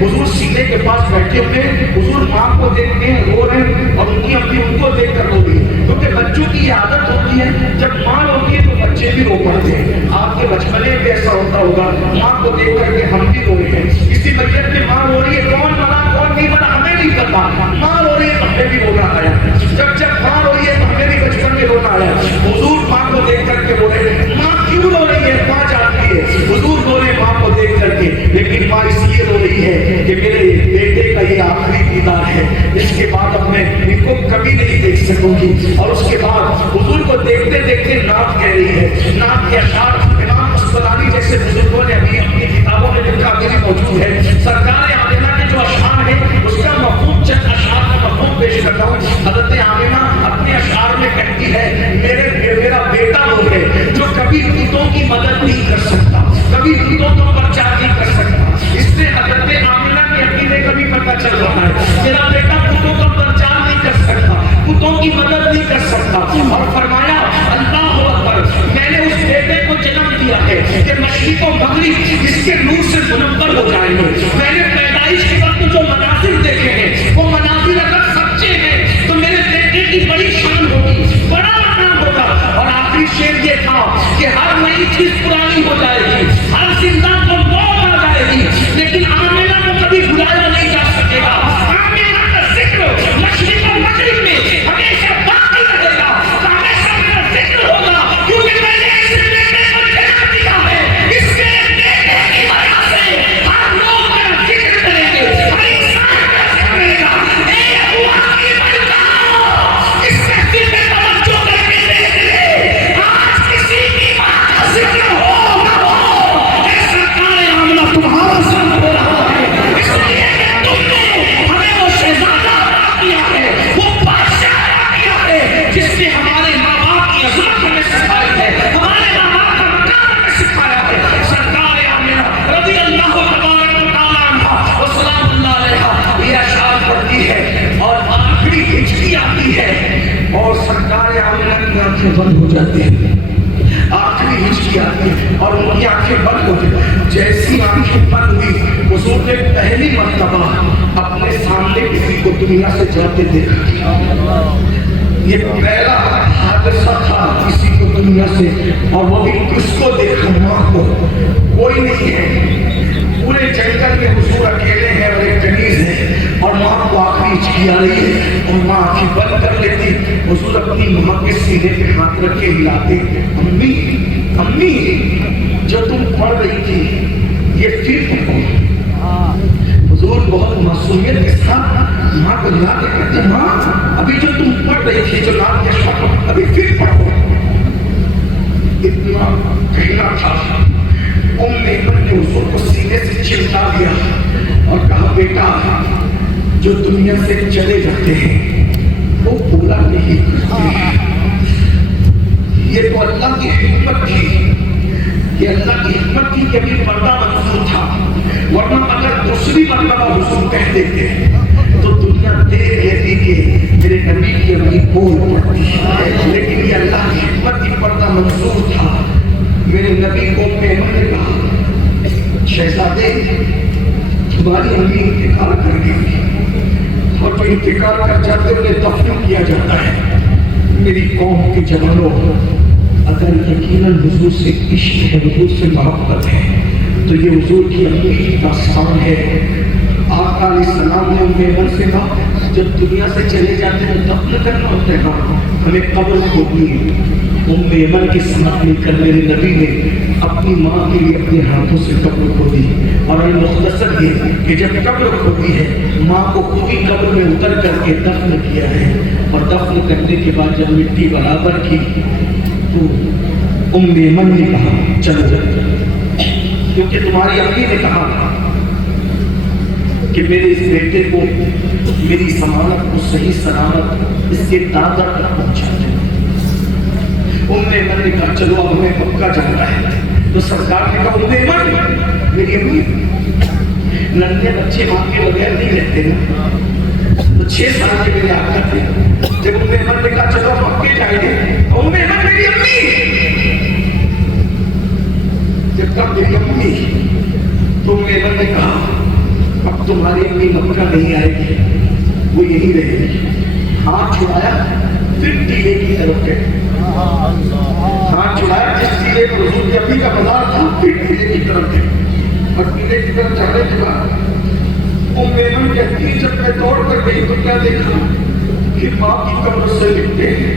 حضور سینے کے پاس بیٹھے ہوئے، حضور ماں کو دیکھتے ہیں رو رہے ہیں، اور ان کی اپنی ان کو دیکھ کر رو رہی ہے، کیونکہ بچوں کی یہ عادت ہوتی ہے جب ماں روتی ہے تو بچے بھی رو پڑتے ہیں۔ آپ کے بچپنے میں ایسا ہوتا ہوگا، ماں کو دیکھ کر کے ہم بھی رو رہے ہیں، کسی بچے میں ماں رو رہی ہے، کون مرا کون نہیں مرا ہمیں نہیں پتا، ماں رو رہی ہے تو ہمیں بھی رونا آیا، جب ماں رو رہی ہے تو ہمیں بھی بچپن میں رونا آیا۔ حضور ماں کو دیکھ کر کے رو رہے ہیں، ماں کیوں رو رہی ہے ماں جانتی ہے، حضور رو رہے ماں کو دیکھ کر کے، لیکن ماں اس لیے رو رہی ہے کہ میرے بیٹے کا یہ آخری دیدار ہے، اس کے بعد اب میں ان کو کبھی نہیں دیکھ سکوں گی۔ اور اس کے بعد حضور کو دیکھتے دیکھتے نعت کہہ رہی ہے، نعت کے اشعار امام اسفلانی جیسے بزرگوں نے ابھی اپنی کتابوں میں لکھا، میری موجود ہے، سرکار آمنہ کے جو اشعار ہیں اس کا مفہوم چند اشعار کا مفہوم پیش کرتا ہوں۔ حضرت آمنہ اپنے اشعار میں کہتی ہے، میرا بیٹا وہ ہے جو کبھی بتوں کی مدد نہیں کر سکتا، کبھی بتوں کو پرچار نہیں کر سکتا، اس سے حضرت آمنہ کے عقیدے کا بھی پتہ چل رہا ہے، میرا بیٹا بتوں کا پرچار نہیں کر سکتا، بتوں کی مدد نہیں کر سکتا، اور فرمایا اللہ اکبر، میں نے اس بیٹے کو جنم دیا ہے کہ مشرق و مغرب اس کے نور سے منور ہو جائیں گے۔ میں نے پیدائش کے وقت جو مناظر دیکھے ہیں وہ مناظر اگر سچے ہیں تو میرے بیٹے کی بڑی شان ہوگی، بڑا مقام ہوگا۔ اور آخری شعر یہ تھا کہ ہر نئی چیز پرانی ہو جائے گی، ہر زندہ کو موت آ جائے گی، لیکن آمنہ کو کبھی بلایا نہیں جا سکے گا۔ آمنہ کا ذکر مشرق و مغرب میں ہمیشہ باقی رہے گا، ہمیشہ میرا ذکر ہوگا، کیونکہ میں نے اس بیٹے کو جنم دیا ہے، اس کے بیٹے کی وجہ سے ہر لوگ میرا ذکر کریں گے، ہر انسان میرا ذکر کرے گا۔ اے اللہ کی بندہ، اس تحقیق میں توجہ کر کے دیکھ لے، آج کسی کی بات کا ذکر ہو نہ ہو، اے سرکار آمنہ تمہارا ذکر ہو رہا ہے، اس لیے کہ تم نے ہمیں وہ شہزادہ عطا کیا ہے، وہ بادشاہ عطا کیا ہے، جس نے ہمارے ماں باپ کی عظمت ہمیں سکھائی ہے، ہمارے ماں باپ کا مقام ہمیں سکھایا ہے۔ سرکار آمنہ رضی اللہ تبارک و تعالیٰ عنہا و سلام اللہ علیہا یہ اشعار پڑھتی ہے، اور آخری ہجری آتی ہے اور سرکار آمنہ کی آنکھیں بند ہو جاتی ہیں، آخری ہجری آتی ہے اور ان کی آنکھیں بند ہو جاتی ہیں۔ جیسی آنکھیں بند ہوئی، حضور نے پہلی مرتبہ اپنے سامنے کسی کو دنیا سے جاتے دیکھا، یہ پہلا حادثہ تھا کسی کو دنیا سے، اور وہ بھی کس کو دیکھا؟ ماں کو، کوئی نہیں ہے، پورے جنگل میں حضور اکیلے ہیں اور ایک کنیز ہے، اور ماں کو آخری ہچکی آ رہی ہے اور ماں آنکھیں بند کر لیتی، حضور اپنی ماں کے سینے پہ ہاتھ رکھ کے ہلاتے، امی امی جو تم پڑھ رہی تھی یہ پھر پڑھو۔ حضور بہت معصومیت کے ساتھ ماں کو لا کے کہتے، ماں ابھی جو تم پڑھ رہی تھی جو نام کے شباب ابھی پھر پڑھو۔ اتنا کہنا تھا، ایمن نے حضور کو سینے سے چمٹا دیا اور کہا، بیٹا جو دنیا سے چلے جاتے ہیں وہ پورا نہیں کرتے، یہ تو اللہ کی حکمت تھی، یہ اللہ کی حکمت تھی کہ ابھی پردہ منظور تھا، ورنہ اگر دوسری مرتبہ حضور کہہ دیتے تو دنیا دیکھ لیتی کہ میرے نبی کی امی بول پڑتی، لیکن یہ اللہ کی حکمت کی پردہ منظور تھا۔ میرے نبی کو ایمن نے کہا، شہزادے تمہاری امی انتقال کر گئی، اور جو انتقال کر جاتے انہیں دفن کیا جاتا ہے۔ میری قوم کے جوانوں، اگر یقیناً حضور سے عشق ہے، حضور سے محبت ہے، تو یہ حضور کی امی کی داستان ہے۔ آقا علیہ السلام نے ایمن سے کہا، جب دنیا سے چلے جاتے ہیں دفن کرنا ہوتا ہے، ہمیں قبر کھودنی ہے۔ ایمن کے ساتھ مل کر میرے نبی نے اپنی ماں کے لیے اپنے ہاتھوں سے قبر کھودی، اور مختصر یہ کہ جب قبر کھودی ہے ماں کو خود ہی قبر میں اتر کر کے دفن کیا ہے، اور دفن کرنے کے بعد جب مٹی برابر کی تو ایمن نے کہا، چلو کیونکہ تمہاری امی نے کہا کہ میرے اس بیٹے کو میری ضمانت کو صحیح سلامت اس کے دادا تک پہنچا دیں۔ ایمن نے کہا، چلو اب ہمیں پکا جانا ہے۔ تو سرکار نے کہا، ایمن میری امی ننھے بچے ماں کے بغیر نہیں رہتے نا، تو 6 سال کے میرے آقا تھے، جب ایمن نے کہا چلو پکے جائیں گے، ایمن میری امی، جب کب میری امی، تو ایمن نے کہا اب تمہاری اپنی مکہ نہیں آئے گی، وہ یہی رہے گی۔ ہاتھ چھڑایا، پھر ٹیلے کی طرف گئے، ہاتھ چھڑایا جس ٹیلے پر حضور کی اپنی کا مزار تھا، پھر ٹیلے کی طرف گئے، اور ٹیلے کی طرف جانے کے بعد ایمن کہتی ہے جب میں دوڑ کر گئی تو کیا دیکھا کہ ماں کی قبر سے لپٹے ہیں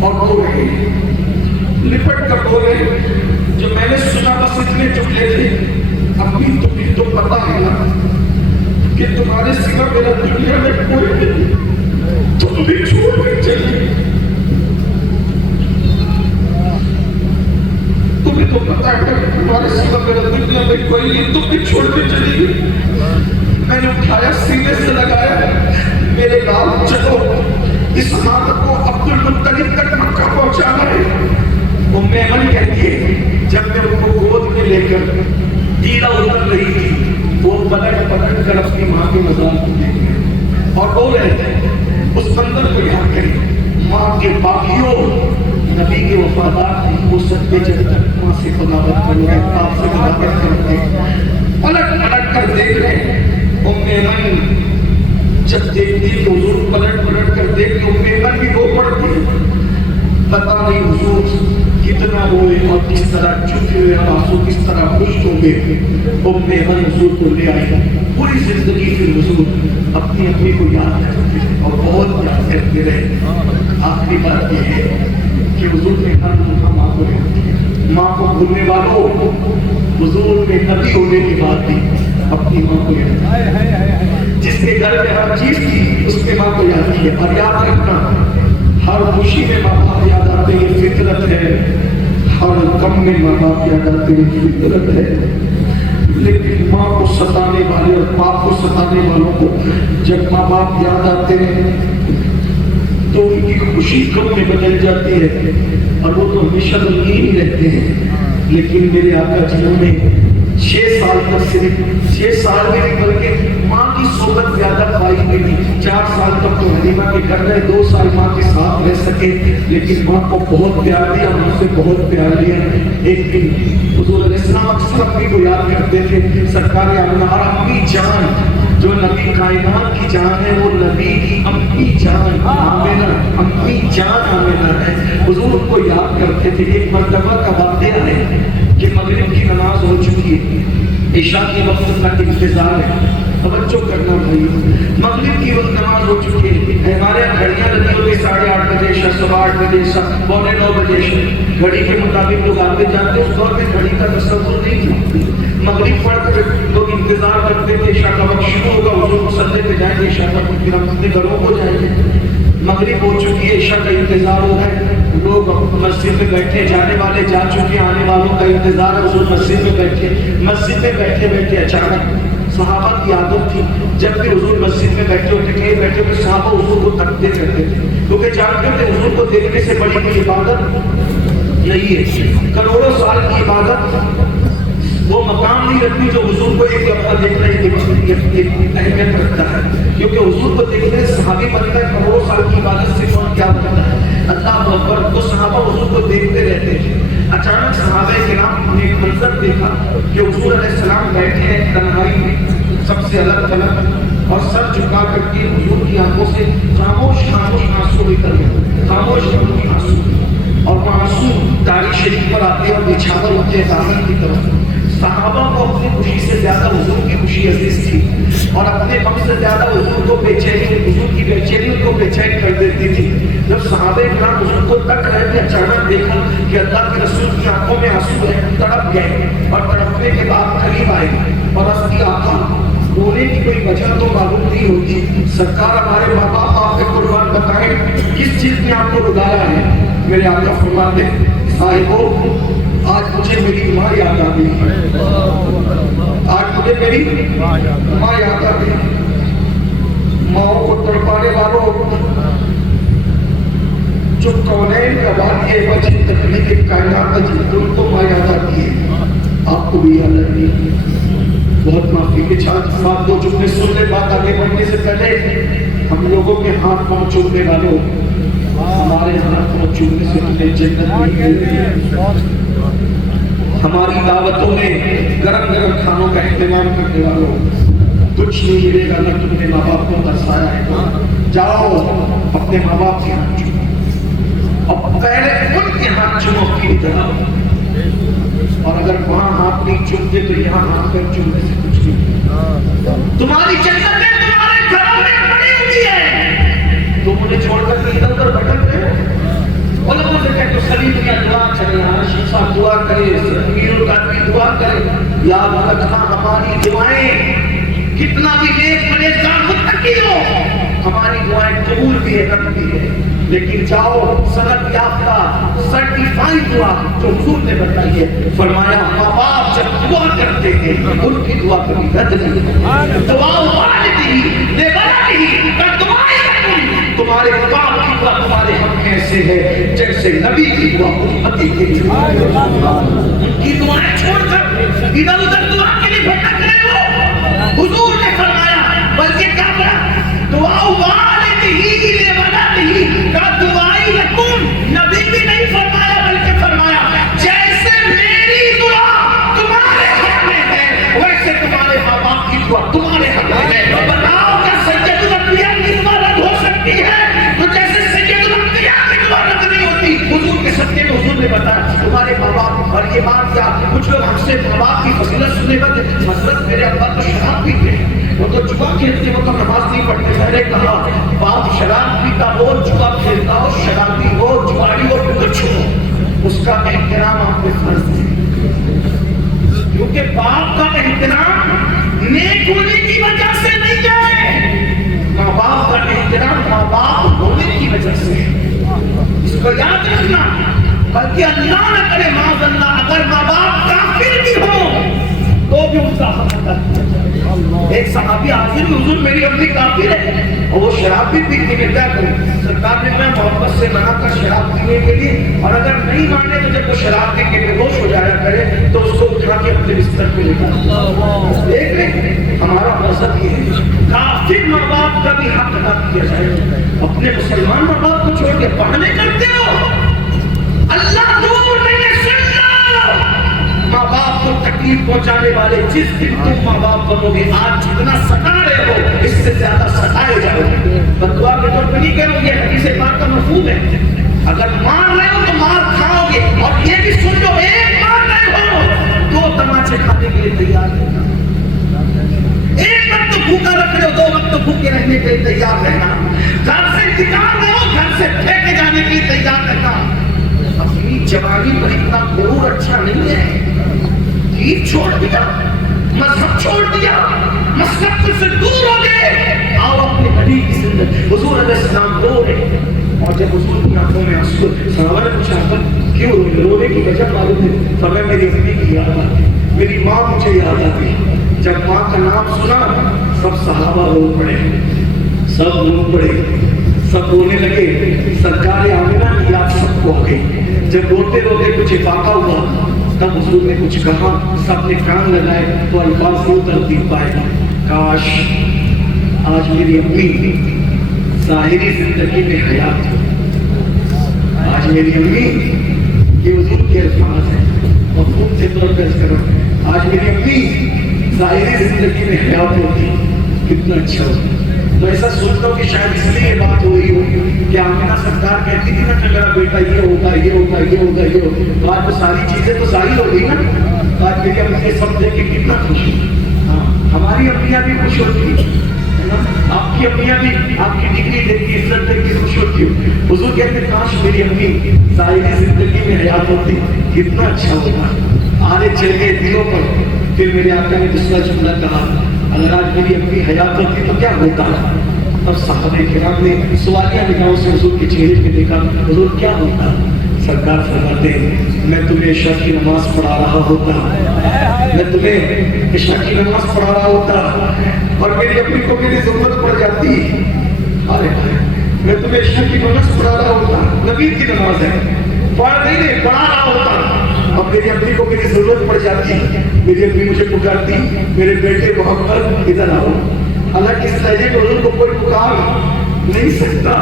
اور رو رہے ہیں، لپٹ کر رو رہے ہیں۔ جو میں نے سنا بس اتنے جملے تھے، امی تمہیں تو پتا ہے نا کہ تمہارے سوا میرا دنیا میں کوئی نہیں، تم بھی چھوڑ کر چلی، تمہیں تو پتا ہے کہ تمہارے سوا میرا دنیا میں کوئی نہیں، تم بھی چھوڑ کر چلی گئی۔ میں نے اٹھایا، سینے سے لگایا، میرے نام چلو، اس ہاتھ کو عبد المطلب تک مکہ پہنچانا ہے۔ ام ایمن کہتی ہے جب میں ان کو گود میں لے کر ٹیلا اتر رہی تھی، وہ پلٹ کر اپنی ماں کے مزار کو دیکھ اور رو رہے تھے۔ اس بندر کو یاد کریں، ماں کے باقیوں نبی کے وفادار تھے، وہ سب جب تک ماں سے بغاوت کر رہے، آپ سے بغاوت کرتے، پلٹ کر دیکھ رہے ہیں۔ ام ایمن جب دیکھتی کہ حضور پلٹ کر دیکھتے، ام ایمن بھی رو پڑتی، پتا نہیں حضور کتنا روئے اور کس طرح چکے ہوئے اور آنسو کس طرح خشک ہوں گے۔ ام ایمن حضور کو لے آئی، پوری زندگی پھر حضور اپنی اپنی کو یاد کرتے اور بہت یاد کرتے رہے۔ آخری بات یہ ہے کہ حضور نے ہر موقع ماں کو یاد کیا۔ ماں کو بھولنے والوں، حضور نے نبی ہونے کے بعد بھی اپنی ماں کو یاد کیا۔ جس کے گھر میں ہر چیز تھی اس کے ماں کو یاد کیا۔ اور یاد رکھنا، ہر خوشی میں ماں باپ یاد آتے ہیں، فطرت ہے، ہر غم میں ماں باپ یاد آتے ہیں، فطرت ہے۔ لیکن ماں کو ستانے والے اور باپ کو ستانے والوں کو جب ماں باپ یاد آتے ہیں تو ان کی خوشی غم میں بدل جاتی ہے، اور وہ تو ہمیشہ غمگین ہی رہتے ہیں۔ لیکن میرے آقا جنہوں نے 6 سال تک، صرف 6 سال میں نہیں بلکہ ماں کی صحبت زیادہ پائی گئی، 4 سال تک تو حلیمہ کے گھر رہے، 2 سال ماں کے ساتھ رہ سکے، لیکن ماں کو بہت پیار دیا، ماں سے بہت پیار لیا۔ ایک دن حضور علیہ السلام اکثر اپنی کو یاد کرتے تھے، سرکار آمنہ امی جان، جو نبی کائنات کی جان ہے وہ نبی کی امی جان آمنہ، امی جان آمنہ ہے، حضور کو یاد کرتے تھے۔ ایک مرتبہ کا واقعہ ہے کہ مغرب کی نماز ہو چکی ہے، عشاء کے وقت تک انتظار ہے، توجہ کرنا بھائی، مغرب کی وقت نماز ہو چکی ہے، ہمارے یہاں گھڑیاں لگی ہوتی 8:30 بجے عشاء، 8:15 بجے عشاء، 8:45 بجے عشاء، گھڑی کے مطابق لوگ آگے جاتے، اس دور میں گھڑی کا تصور نہیں تھا۔ مغرب پڑھ کر لوگ انتظار کرتے تھے، عشاء کا وقت شروع ہوگا، حضور مصلی پہ جائیں گے، عشاء کا وقت پھر ہم اپنے گھروں کو جائیں گے۔ مغرب ہو چکی ہے، عشاء کا انتظار ہو رہا ہے، لوگ مسجد میں بیٹھے، جانے والے جا چکے، آنے والوں کا انتظار ہے، حضور مسجد میں بیٹھے، مسجد میں بیٹھے بیٹھے اچانک صحابہ کی عادت تھی جب بھی حضور مسجد میں بیٹھے ہوتے کہیں بیٹھے ہوتے صحابہ حضور کو تکتے کرتے تھے، کیونکہ جانتے تھے حضور کو دیکھنے سے بڑی کوئی عبادت یہی ہے۔ کروڑوں سال کی عبادت وہ مقام نہیں رکھتی جو حضور کو ایک دفعہ دیکھنا ایک اہمیت رکھتا ہے، کیونکہ حضور کو دیکھنے صحابی بنتا ہے، کروڑوں سال کی عبادت سے کون کیا بنتا ہے، اللہ اکبر۔ تو صحابہ حضور کو دیکھتے رہتے تھے۔ اچانک صحابہ کرام نے ایک منظر دیکھا کہ حضور علیہ السلام بیٹھے ہیں تنہائی میں، سب سے الگ تھلگ، اور سر جھکا کر کے حضور کی آنکھوں سے خاموش خاموش آنسو نکل گئے، خاموش خاموش آنسو، اور وہ آنسو داڑھی شریف پر آتے اور نچھاور ہوتے ہیں دامن کی طرف۔ صحابہ کو اپنی خوشی سے زیادہ حضور کی خوشی عزیز تھی، اور اپنے غم سے زیادہ حضور کو بے چینی، حضور کی بے چینی کو بے چین کر دیتی تھی۔ جب صحابہ کرام حضور کو تک رہے تھے، اچانک دیکھا کہ اللہ کے رسول کی آنکھوں میں آنسو ہے، تڑپ گئے، اور تڑپنے کے بعد قریب آئے اور عرض کی آقا رونے کی کوئی وجہ تو معلوم نہیں ہوتی، سرکار ہمارے ماں باپ آپ کے قربان بتائیں کس چیز نے آپ کو رلایا ہے؟ میرے آقا فرماتے صاحبوں آج مجھے میری ماں یاد آ گئی، آج مجھے میری ماں یاد آ گئی۔ ماؤں کو تڑپانے والوں جو کونین کا بات یہ وجہ تکلیف کائنات ہے، ان کو ماں یاد آتی ہے، آپ کو بھی یاد آتی ہے۔ بہت معافی کے ساتھ دو جملے سن لے، بات آگے بڑھنے سے پہلے ہم لوگوں کے ہاتھ پاؤں چومنے والوں، ہمارے ہاتھ پاؤں چومنے سے ہمیں جنت نہیں ملتی ہے۔ ہماری دعوتوں میں گرم گرم کھانوں کا اہتمام کرنے والوں، کچھ نہیں ملے گا اگر تم نے ماں باپ کو ترسایا ہے تو جاؤ اپنے ماں باپ کے ہاتھ چومو، اور پہلے ان کے ہاتھ چومو کی طرح، اور اگر وہاں ہاتھ نہیں چومتے تو یہاں ہاتھ پیر چومنے سے کچھ نہیں۔ تمہاری جنتیں تمہارے گھروں میں پڑی ہوئی ہے، تم انہیں چھوڑ کر ادھر ادھر بھٹک رہے ہو۔ علماء سے کہتے سلی دنیا دعا کرے، عاشق صاحب دعا کرے، امیر القادری دعا کرے، یا اللہ تعالیٰ ہماری دعائیں کتنا بھی نیک پرہیزگار متقی ہو، ہماری دعائیں قبول بھی ہے رد بھی ہے، لیکن جاؤ سند یافتہ سرٹیفائیڈ دعا جو حضور نے بتائی ہے، فرمایا ماں باپ جب دعا کرتے ہیں ان کی دعا کبھی رد نہیں، دعا والدی لولدہ کا دعائیں تمہارے باپ کی دعا تمہارے حق میں ایسے ہے جیسے نبی کی دعا امتی کے لیے، ان کی دعائیں چھوڑ کر ادھر ادھر دعا کے لیے بھٹک رہے ہو۔ حضور نے فرمایا بلکہ کیا کہا، دعا والدی لولدہ کا دعائی لکم، نبی بھی نہیں فرمایا بلکہ فرمایا جیسے میری دعا تمہارے حق میں ہے ویسے تمہارے ماں باپ کی دعا تمہارے حق میں ہے۔ بتاؤ کیا سید الانبیاء کی دعا رد ہو سکتی ہے؟ تو جیسے سید الانبیاء کی دعا رد نہیں ہوتی، حضور کے صدقے میں حضور نے بتایا تمہارے ماں باپ، اور یہ بات کیا کچھ لوگ ہم سے ماں باپ کی فضیلت سننے پر حضرت میرے ابا تو شراب پیتے، وہ تو جوا کھیلتے، وہ تو نماز نہیں پڑھتے۔ میں نے کہا باپ شراب پیتا ہو، جوا کھیلتا ہو، شرابی ہو، جواری ہو، کچھ ہو، اس کا احترام آپ پہ فرض ہے، کیونکہ باپ کا احترام نیک ہونے کی وجہ سے نہیں ہے، ماں باپ کا احترام ماں باپ ہونے کی وجہ سے ہے، اس کو یاد رکھنا۔ بلکہ اللہ نہ کرے معاذ اللہ اگر ماں باپ کافر بھی ہوں تو بھی ان کا حق ادا کیا جائے۔ ایک صحابی حاضر حضور میری اپنی کافر ہے اور وہ شراب بھی پیتی ہے، کیا کروں؟ سرکار نے میں محبت سے منع کر شراب پینے کے لیے، اور اگر نہیں مانے تو جب وہ شراب پی کے بے ہوش ہو جایا کرے تو اس کو اٹھا کے اپنے بستر پہ لے جاؤ۔ دیکھ لیں ہمارا مذہب یہ ہے کافر ماں باپ کا بھی حق ادا کیا جائے۔ اپنے مسلمان ماں باپ کو چھوڑ کے پڑھنے کرتے ہو، اللہ دور نہیں سننا۔ ماں باپ کو تکلیف پہنچانے والے جس دن تم ماں باپ بنو گے، آج جتنا ستا رہے ہو اس سے زیادہ ستائے جاؤ گے۔ بددعا کے طور پہ نہیں کرو گے، حدیث پاک کا مفہوم ہے، اگر مار رہے ہو تو مار کھاؤ گے، اور یہ بھی سن لو ایک مار رہے ہو دو تماچے کھانے کے لیے تیار رہنا، ایک وقت تو بھوکا رکھ رہے ہو دو وقت تو بھوکے رہنے کے لیے تیار رہنا، گھر سے نکال رہے ہو گھر سے پھینکے جانے کے لیے تیار رہنا۔ اپنی جوانی پر اتنا غرور اچھا نہیں ہے، دین چھوڑ دیا، مذہب چھوڑ دیا، مسلک سے دور ہو گئے، آؤ اپنے نبی کی زندگی۔ حضور علیہ السلام رو رہے، اور جب حضور کی آنکھوں میں آنسو، صحابہ نے پوچھا کیوں رونے کی وجہ معلوم ہے؟ فرمایا میری امی کی یاد آتی، میری ماں مجھے یاد آتی۔ جب ماں کا نام سنا سب صحابہ رو پڑے، سب رو پڑے، سب رونے لگے، سرکار آمنہ کی یاد سب کو آ گئی۔ جب روتے روتے کچھ افاقہ ہوا تب حضور نے کچھ کہا، سب نے کان لگائے تو الفاظ یوں ترتیب پائے، کاش آج میری امی ظاہری زندگی میں حیات ہو، آج میری امی، یہ حضور کے الفاظ ہیں، مفہوم سے طور پر کرو، آج میری امی ظاہری زندگی میں حیات ہوتی کتنا اچھا ہوتا۔ تو ایسا سوچتا ہوں کہ شاید اس لیے یہ بات ہو رہی ہو کہ آمنہ سرکار کہتی تھی نا کہ میرا بیٹا یہ ہوگا یہ ہوگا یہ ہوگا یہ ہوگا، آج وہ ساری چیزیں تو ظاہر ہو گئی نا، آج میری امی سب دیکھ کے کتنا خوش ہوئی۔ ہاں ہماری امیاں بھی خوش ہوتی ہے نا، آپ کی امیاں بھی آپ کی ڈگری دیکھ کے عزت دیکھ کے خوش ہوتی ہو۔ حضور کہتے ہیں کاش میری امی ظاہری زندگی میں حیات ہوتی کتنا اچھا ہوگا۔ آنے چل گئے دلوں پر، پھر میرے آقا نے دوسرا جملہ کہا اگر آج میری اپنی حیات ہوتی تو کیا ہوتا؟ اب صحابہ کرام نے سوالیہ نگاہوں سے حضور کے چہرے پہ دیکھا، حضور کیا ہوتا؟ سرکار فرماتے ہیں میں تمہیں عشاء کی نماز پڑھا رہا ہوتا، میں تمہیں عشاء کی نماز پڑھا رہا ہوتا اور میری اپنی کو میری ضرورت پڑ جاتی، میں تمہیں عشاء کی نماز پڑھا رہا ہوتا، نبی کی نماز ہے، پڑھ نہیں پڑھا رہا ہوتا، اب میری اپنی کو میری ضرورت پڑ جاتی، میری اپنی مجھے پکارتی میرے بیٹے محمد ادھر آؤ۔ حالانکہ اس لہجے میں حضور کو کوئی پکار نہیں سکتا،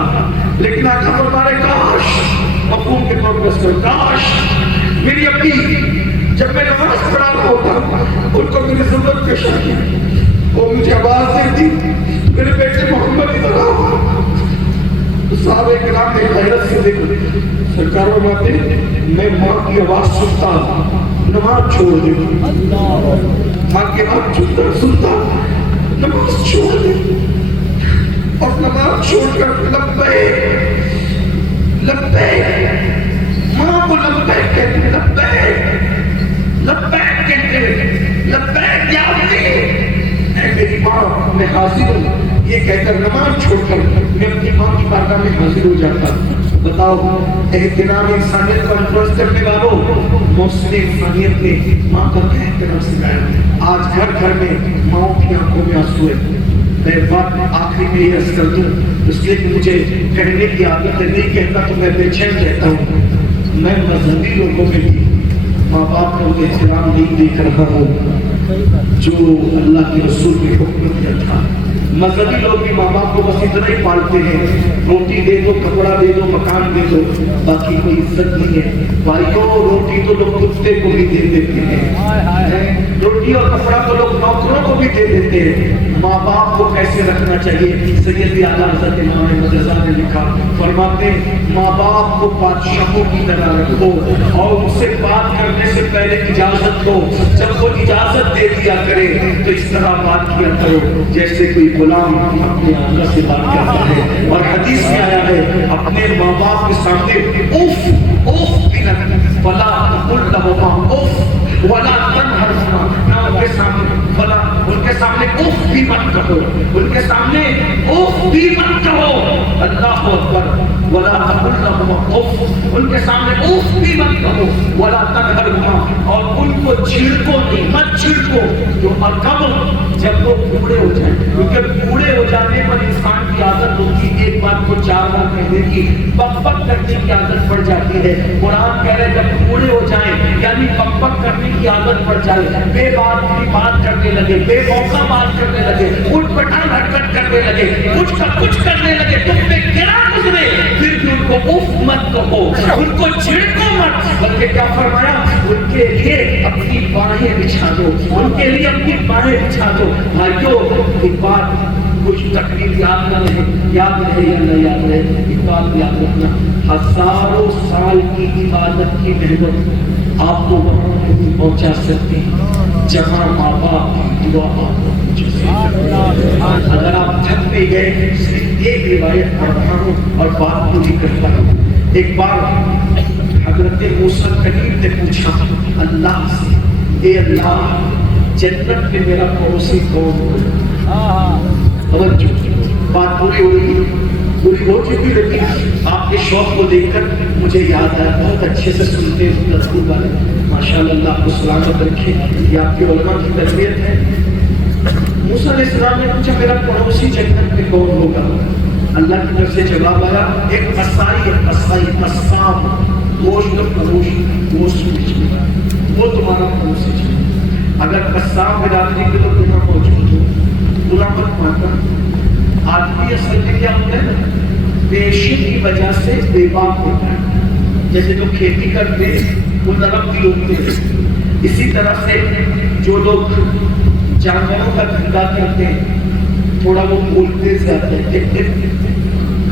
لیکن آقا فرما رہے کاش، مفہوم کے طور پر اس پر کاش میری اپنی جب میں نماز پڑھا رہا ہوتا ان کو میری ضرورت پیش آتی، وہ مجھے آواز صحابہ کرام نے حیرت سے دیکھا. سرکار فرماتے میں ماں کی آواز سنتا نماز چھوڑ دیتا, ماں کی آواز سنتا نماز چھوڑ دیتا, اور نماز چھوڑ کر لبیک لبیک ماں کو لبیک کہتے, لبیک لبیک کہتے, لبیک یا امی اے میری ماں میں حاضر ہوں, یہ کہہ کر نماز چھوڑ کر میں اپنی ماں کی بارگاہ میں حاضر ہو جاتا. بتاؤ احترام انسانیت کو انفرسٹ کرنے والوں, محسن انسانیت نے ماں کا احترام سکھایا. آج گھر گھر میں ماؤں کی آنکھوں میں آنسو ہے. میں بات آخری میں یہ عرض کر دوں, اس لیے کہ مجھے کہنے کی عادت ہے, نہیں کہتا تو میں بے چین رہتا ہوں. میں مذہبی لوگوں میں بھی ماں باپ کا احترام نہیں دیکھ رہا ہوں جو اللہ کے رسول نے حکم دیا تھا. مذہبی لوگ بھی ماں باپ کو بس اتنا ہی پالتے ہیں, روٹی دے دو, کپڑا دے دو, مکان دے دو, باقی کوئی عزت نہیں ہے. بھائیوں روٹی تو لوگ کتے کو بھی دے دیتے ہیں, روٹی اور کپڑا تو لوگ نوکروں کو بھی دے دیتے ہیں. ماں باپ کو کیسے رکھنا چاہیے, سید اعلیٰ حضرت امام احمد رضا نے لکھا, فرماتے ماں باپ کو بادشاہوں کی طرح رکھو اور ان سے بات کرنے سے پہلے اجازت دو. جب وہ اجازت دے دیا کرے تو اس طرح بات کیا کرو جیسے کوئی غلام اپنے آقا سے بات کرتا ہے. اور حدیث میں آیا ہے اپنے ماں باپ کے سامنے اوف اوف بھی نہ فلا تقل لهما اوف ولا تنهرهما, نہ ان کے سامنے فلا, ان کے سامنے اوف بھی مت کہو, ان کے سامنے اوف بھی مت کہو. اللہ اکبر. ولا تقل لهما اوف, ان کے سامنے اوف بھی مت کہو. ولا تنهرهما, اور ان کو چھڑکو نہیں, مت چھڑکو. جو کب جب وہ بوڑھے ہو جائیں, کیونکہ بوڑھے ہو جانے پر انسان کی عادت ہوتی ہے ایک بات کو 4 بار کہنے کی, بک بک کرنے کی عادت پڑ جاتی ہے. قرآن کہہ رہے جب بوڑھے ہو جائیں یعنی بک بک کرنے کی عادت پڑ جائے, بے بات کی بات کرنے لگے, بے موقع بات کرنے لگے, اٹھ پٹان حرکت کرنے لگے, کچھ کا کچھ کرنے لگے, تم پہ گرا گزرے, پھر بھی ان کو اف مت کہو, ان کو چھڑکو مت, بلکہ کیا فرمایا ان کے لیے اپنی باہیں بچھا دو, ان کے لیے اپنی باہیں بچھا دو. بھائیو ایک بات, کچھ تقریر یاد نہ رہے, یاد رہے یا نہ یاد رہے, ایک بات یاد رکھنا, ہزاروں سال کی عبادت کی محنت آپ کو وہاں نہیں پہنچا سکتے جہاں ماں باپ کی دعا آپ کو پہنچا سکتے. اگر آپ تھک بھی گئے, صرف ایک روایت پڑھ رہا ہوں اور بات پوری کرتا ہوں. ایک بار حضرت موسیٰ کلیم نے پوچھا اللہ سے, اے اللہ جنت میں میرا پڑوسی کون ہوگا. بات پوری ہوئی, پوری ہو چکی, لیکن آپ کے شوق کو دیکھ کر مجھے یاد آیا, بہت اچھے سے سنتے ہیں رسول والے, ماشاءاللہ اللہ آپ کو سلامت رکھے, یہ آپ کے علماء کی تربیت ہے. موسیٰ علیہ السلام نے پوچھا میرا پڑوسی جنت میں کون ہوگا. اللہ کی طرف سے جواب آیا ایک قصائی قصاب, گوشت فروش, گوشت بیچنے, وہ تمہارا پڑوسی ہے. اگر قصاب برادری کے لوگ یہاں موجود ہو, برا مت ماننا. آدمی اصل میں کیا ہوتا ہے, پیشے کی وجہ سے بے باک ہوتا ہے. جیسے جو کھیتی کرتے وہ نرم بھی ہوتے ہیں, اسی طرح سے جو لوگ جانوروں کا دھندا کرتے ہیں تھوڑا وہ بولتے زیادہ ہیں.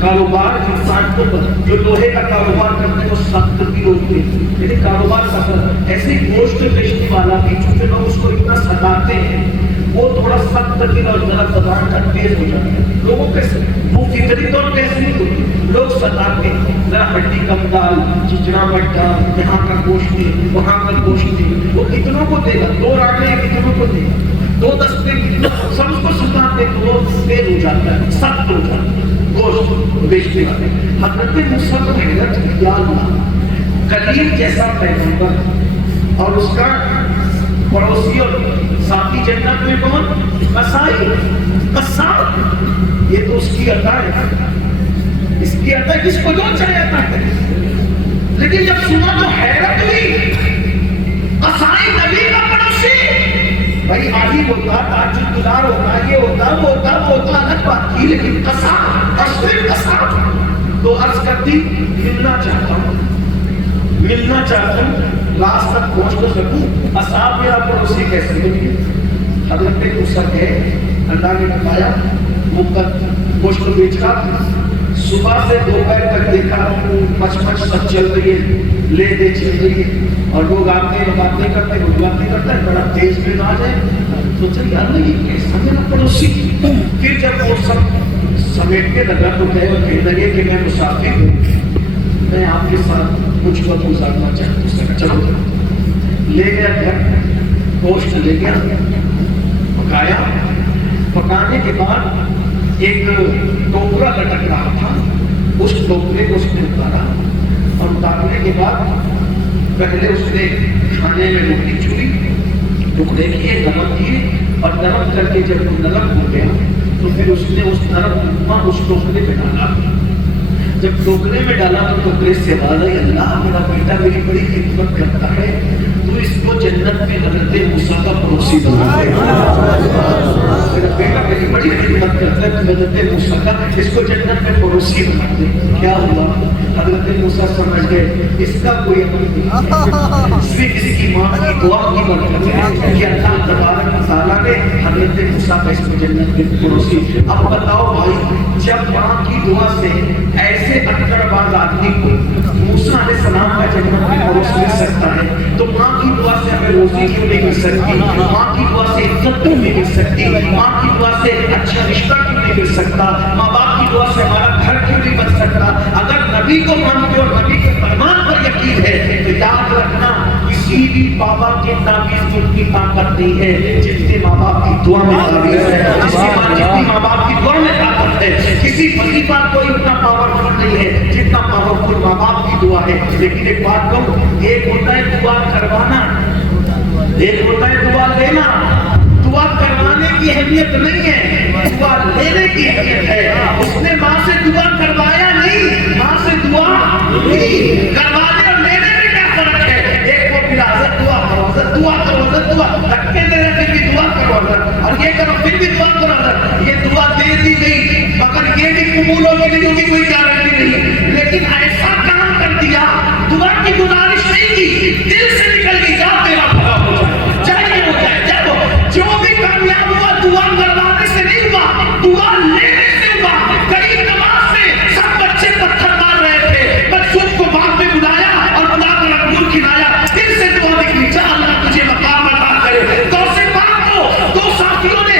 کاروبار انسان کو, جو لوہے کا کاروبار کرتے ہیں وہ سخت بھی ہوتے ہیں, لیکن کاروبار سخت. ایسے گوشت بیچنے والا بھی چونکہ لوگ اس کو اتنا ستاتے ہیں وہ تھوڑا سخت دل اور ذرا زبان کا تیز ہو جاتا ہے. لوگوں کے وہ فطری طور پہ ایسے نہیں ہوتے, لوگ ستاتے ہیں, ذرا ہڈی کم ڈال, چچڑا مت ڈال, یہاں کا گوشت دے, وہاں کا گوشت دے. وہ کتنوں کو دے گا, 2 رانے کتنوں کو دے گا, 2 دستے سب کو ستاتے تو وہ تیز ہو جاتا ہے, سخت ہو جاتا ہے گوشت بیچنے والے. حضرت موسیٰ کو حیرت یا اللہ, کلیم جیسا پیغمبر اور اس کا پڑوسی اور ساتھی جنت میں کون, قصائی قصاب, یہ تو اس کی عطا ہے, اس کی عطا کس کو جو چاہے عطا ہے. لیکن جب سنا تو حیرت ہوئی, قصائی نبی کا پڑوسی, بھائی عالم ہوتا, تاجر گزار ہوتا, یہ ہوتا, وہ ہوتا, وہ ہوتا, الگ بات کی, لیکن قصاب, اصل قصاب. تو عرض کرتی ملنا چاہتا ہوں, ملنا چاہتا ہوں, لاس تک پہنچ تو سکوں, قصاب میرا پڑوسی کیسے ملیے. حضرت موسیٰ ہے, اللہ نے بتایا وہ گوشت بیچ کا صبح سے دوپہر تک دیکھا مچ سب چل رہی ہے، لے دے چل رہی ہے، اور لوگ آتے ہیں باتیں کرتے ہیں، وہ باتیں کرتا ہے، بڑا تیز بھی نہ آ جائے تو چل یار نہیں کیسا میرا پڑوسی. پھر جب وہ سب سمیٹنے لگا تو کہنے لگے کہ میں مسافر ہوں، میں آپ کے ساتھ کچھ وقت گزارنا چاہتا ہوں. چلو لے گیا گھر، گوشت لے گیا، پکایا. پکانے کے بعد ایک ٹوکرا لٹک رہا تھا، اس ٹوکرے کو اس نے اتارا، اور اتارنے کے بعد پہلے اس نے کھانے میں روٹی چوری، ٹکڑے کیے، نمک کیے، اور نرم کر کے جب وہ نرم ہو گیا تو پھر اس نے اس نرم لقمہ اس ٹوکرے میں ڈالا. جب ٹوکرے میں ڈالا تو ٹوکرے سے آواز آئی، اللہ میرا بیٹا میری بڑی خدمت کرتا ہے، تو اس کو جنت میں حضرت موسیٰ کا پڑوسی بنا دے. میرا بیٹا میری بڑی خدمت کرتا ہے، تو حضرت موسیٰ کا اس کو جنت میں پڑوسی بنا دے. کیا ہوا؟ حضرت موسیٰ سمجھ گئے اس کا کوئی عمل نہیں، صرف اس کی ماں کی دعا کی برکت ہے کہ اللہ تبارک و تعالیٰ نے حضرت موسیٰ کا اس کو جنت میں پڑوسی. اب بتاؤ بھائی، جب ماں کی دعا سے ایسے اکڑ باز آدمی کو موسیٰ علیہ السلام کا جنت میں پڑوس مل سکتا ہے، تو ماں کی دعا سے ہمیں روزی کیوں نہیں مل سکتی؟ ماں کی دعا سے عزت کیوں نہیں مل سکتی؟ ماں کی دعا سے اچھا رشتہ کیوں نہیں مل سکتا؟ ماں باپ کی دعا سے ہمارا گھر کیوں نہیں بن سکتا؟ اگر نبی کو مانتے اور نبی کے فرمان پر یقین ہے تو یاد رکھنا کسی بھی بابا کے تعویذ میں اتنی طاقت نہیں ہے جتنے ماں باپ کی دعا میں تعویذ ہے، جتنی ماں باپ کی دعا میں طاقت ہے. کسی وظیفہ کوئی اتنا پاورفل نہیں ہے جتنا پاورفل ماں باپ کی دعا ہے. لیکن ایک بات کہوں، ایک ہوتا ہے دعا کروانا، ایک ہوتا ہے دعا لینا. دعا کروانے کی اہمیت نہیں ہے، دعا لینے کی اہمیت ہے. اس نے ماں سے دعا کروایا نہیں، ماں سے دعا نہیں. کروانے اور لینے میں کیا فرق ہے؟ ایک کو پھر حضرت دعا کرو، حضرت دعا کرو، حضرت دعا دھکے دے رہے پھر بھی دعا کرو حضرت، اور یہ کرو پھر بھی دعا کرو حضرت. یہ دعا دے دی گئی مگر یہ بھی قبول ہو گئی نہیں، کوئی گارنٹی نہیں. لیکن ایسا کام کر دیا، دعا کی گزارش نہیں کی، دل سے نکل گئی، جا تیرا بھلا ہو جائے، چاہے ہو جائے. جب جو بھی کامیاب ہوا دعا کروانے سے نہیں ہوا، دعا لینے سے ہوا. کئی نماز سے سب بچے پتھر مار رہے تھے، بچوں کو باپ نے بلایا اور بلا کر انگور کھلایا، دل سے دعا نکلی، جا اللہ تجھے مقام عطا کرے. غوث پاک کو دو ساتھیوں نے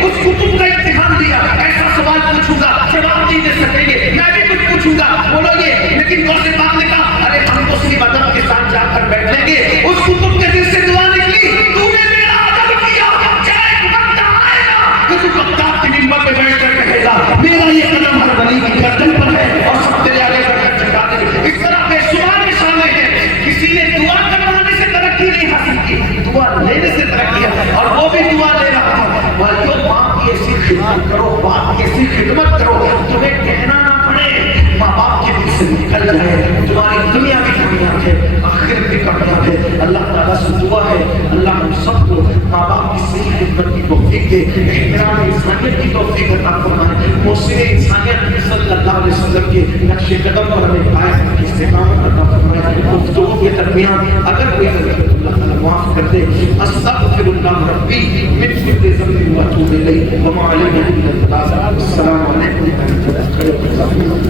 اس کتب کا امتحان دیا، ایسا سوال پوچھوں گا جواب نہیں دے سکیں گے، میں بھی کچھ پوچھوں گا بولو یہ. لیکن غوث پاک نے کہا ارے ہم تو صرف ادب کے ساتھ جا کر بیٹھیں گے. اس کتب کے دل سے دعا نکلی، تو نے میرا ادب کیا، چاہے وقت آئے گا کہ تو بغداد کی ممبر پہ بیٹھ کر کہے گا میرا یہ قدم ہر ولی کی گردن پر ہے اور سب تیرے آگے کر چکا دے. اس طرح بے شمار مثالیں ہیں. کسی نے دعا کروانے سے ترقی نہیں حاصل کی، دعا لینے سے ترقی ہے، اور وہ بھی دعا لے رہا تھا. بھائیو ماں کی ایسی خدمت کرو، باپ کی ایسی خدمت کرو، تمہیں کہنا نہ پڑے، ماں باپ کے دل سے نکل جائے. تمہاری دنیا بھی کامیاب ہے، آخرت بھی کامیاب ہے. اللہ تعالیٰ سے دعا ہے اللہ ہم سب کو ماں باپ کی صحیح خدمت کی توفیق دے، احترام انسانیت کی توفیق عطا فرمائے. محسن انسانیت صلی اللہ علیہ وسلم کے نقش قدم پر ہمیں قائم کی استقامت عطا فرمائے. گفتگو کے درمیان اگر کوئی غلطی اللہ تعالیٰ معاف کر دے. استغفر اللہ ربی من کل ذنب واتوب الیہ وما علینا الا البلاغ. السلام علیکم ورحمۃ اللہ وبرکاتہ.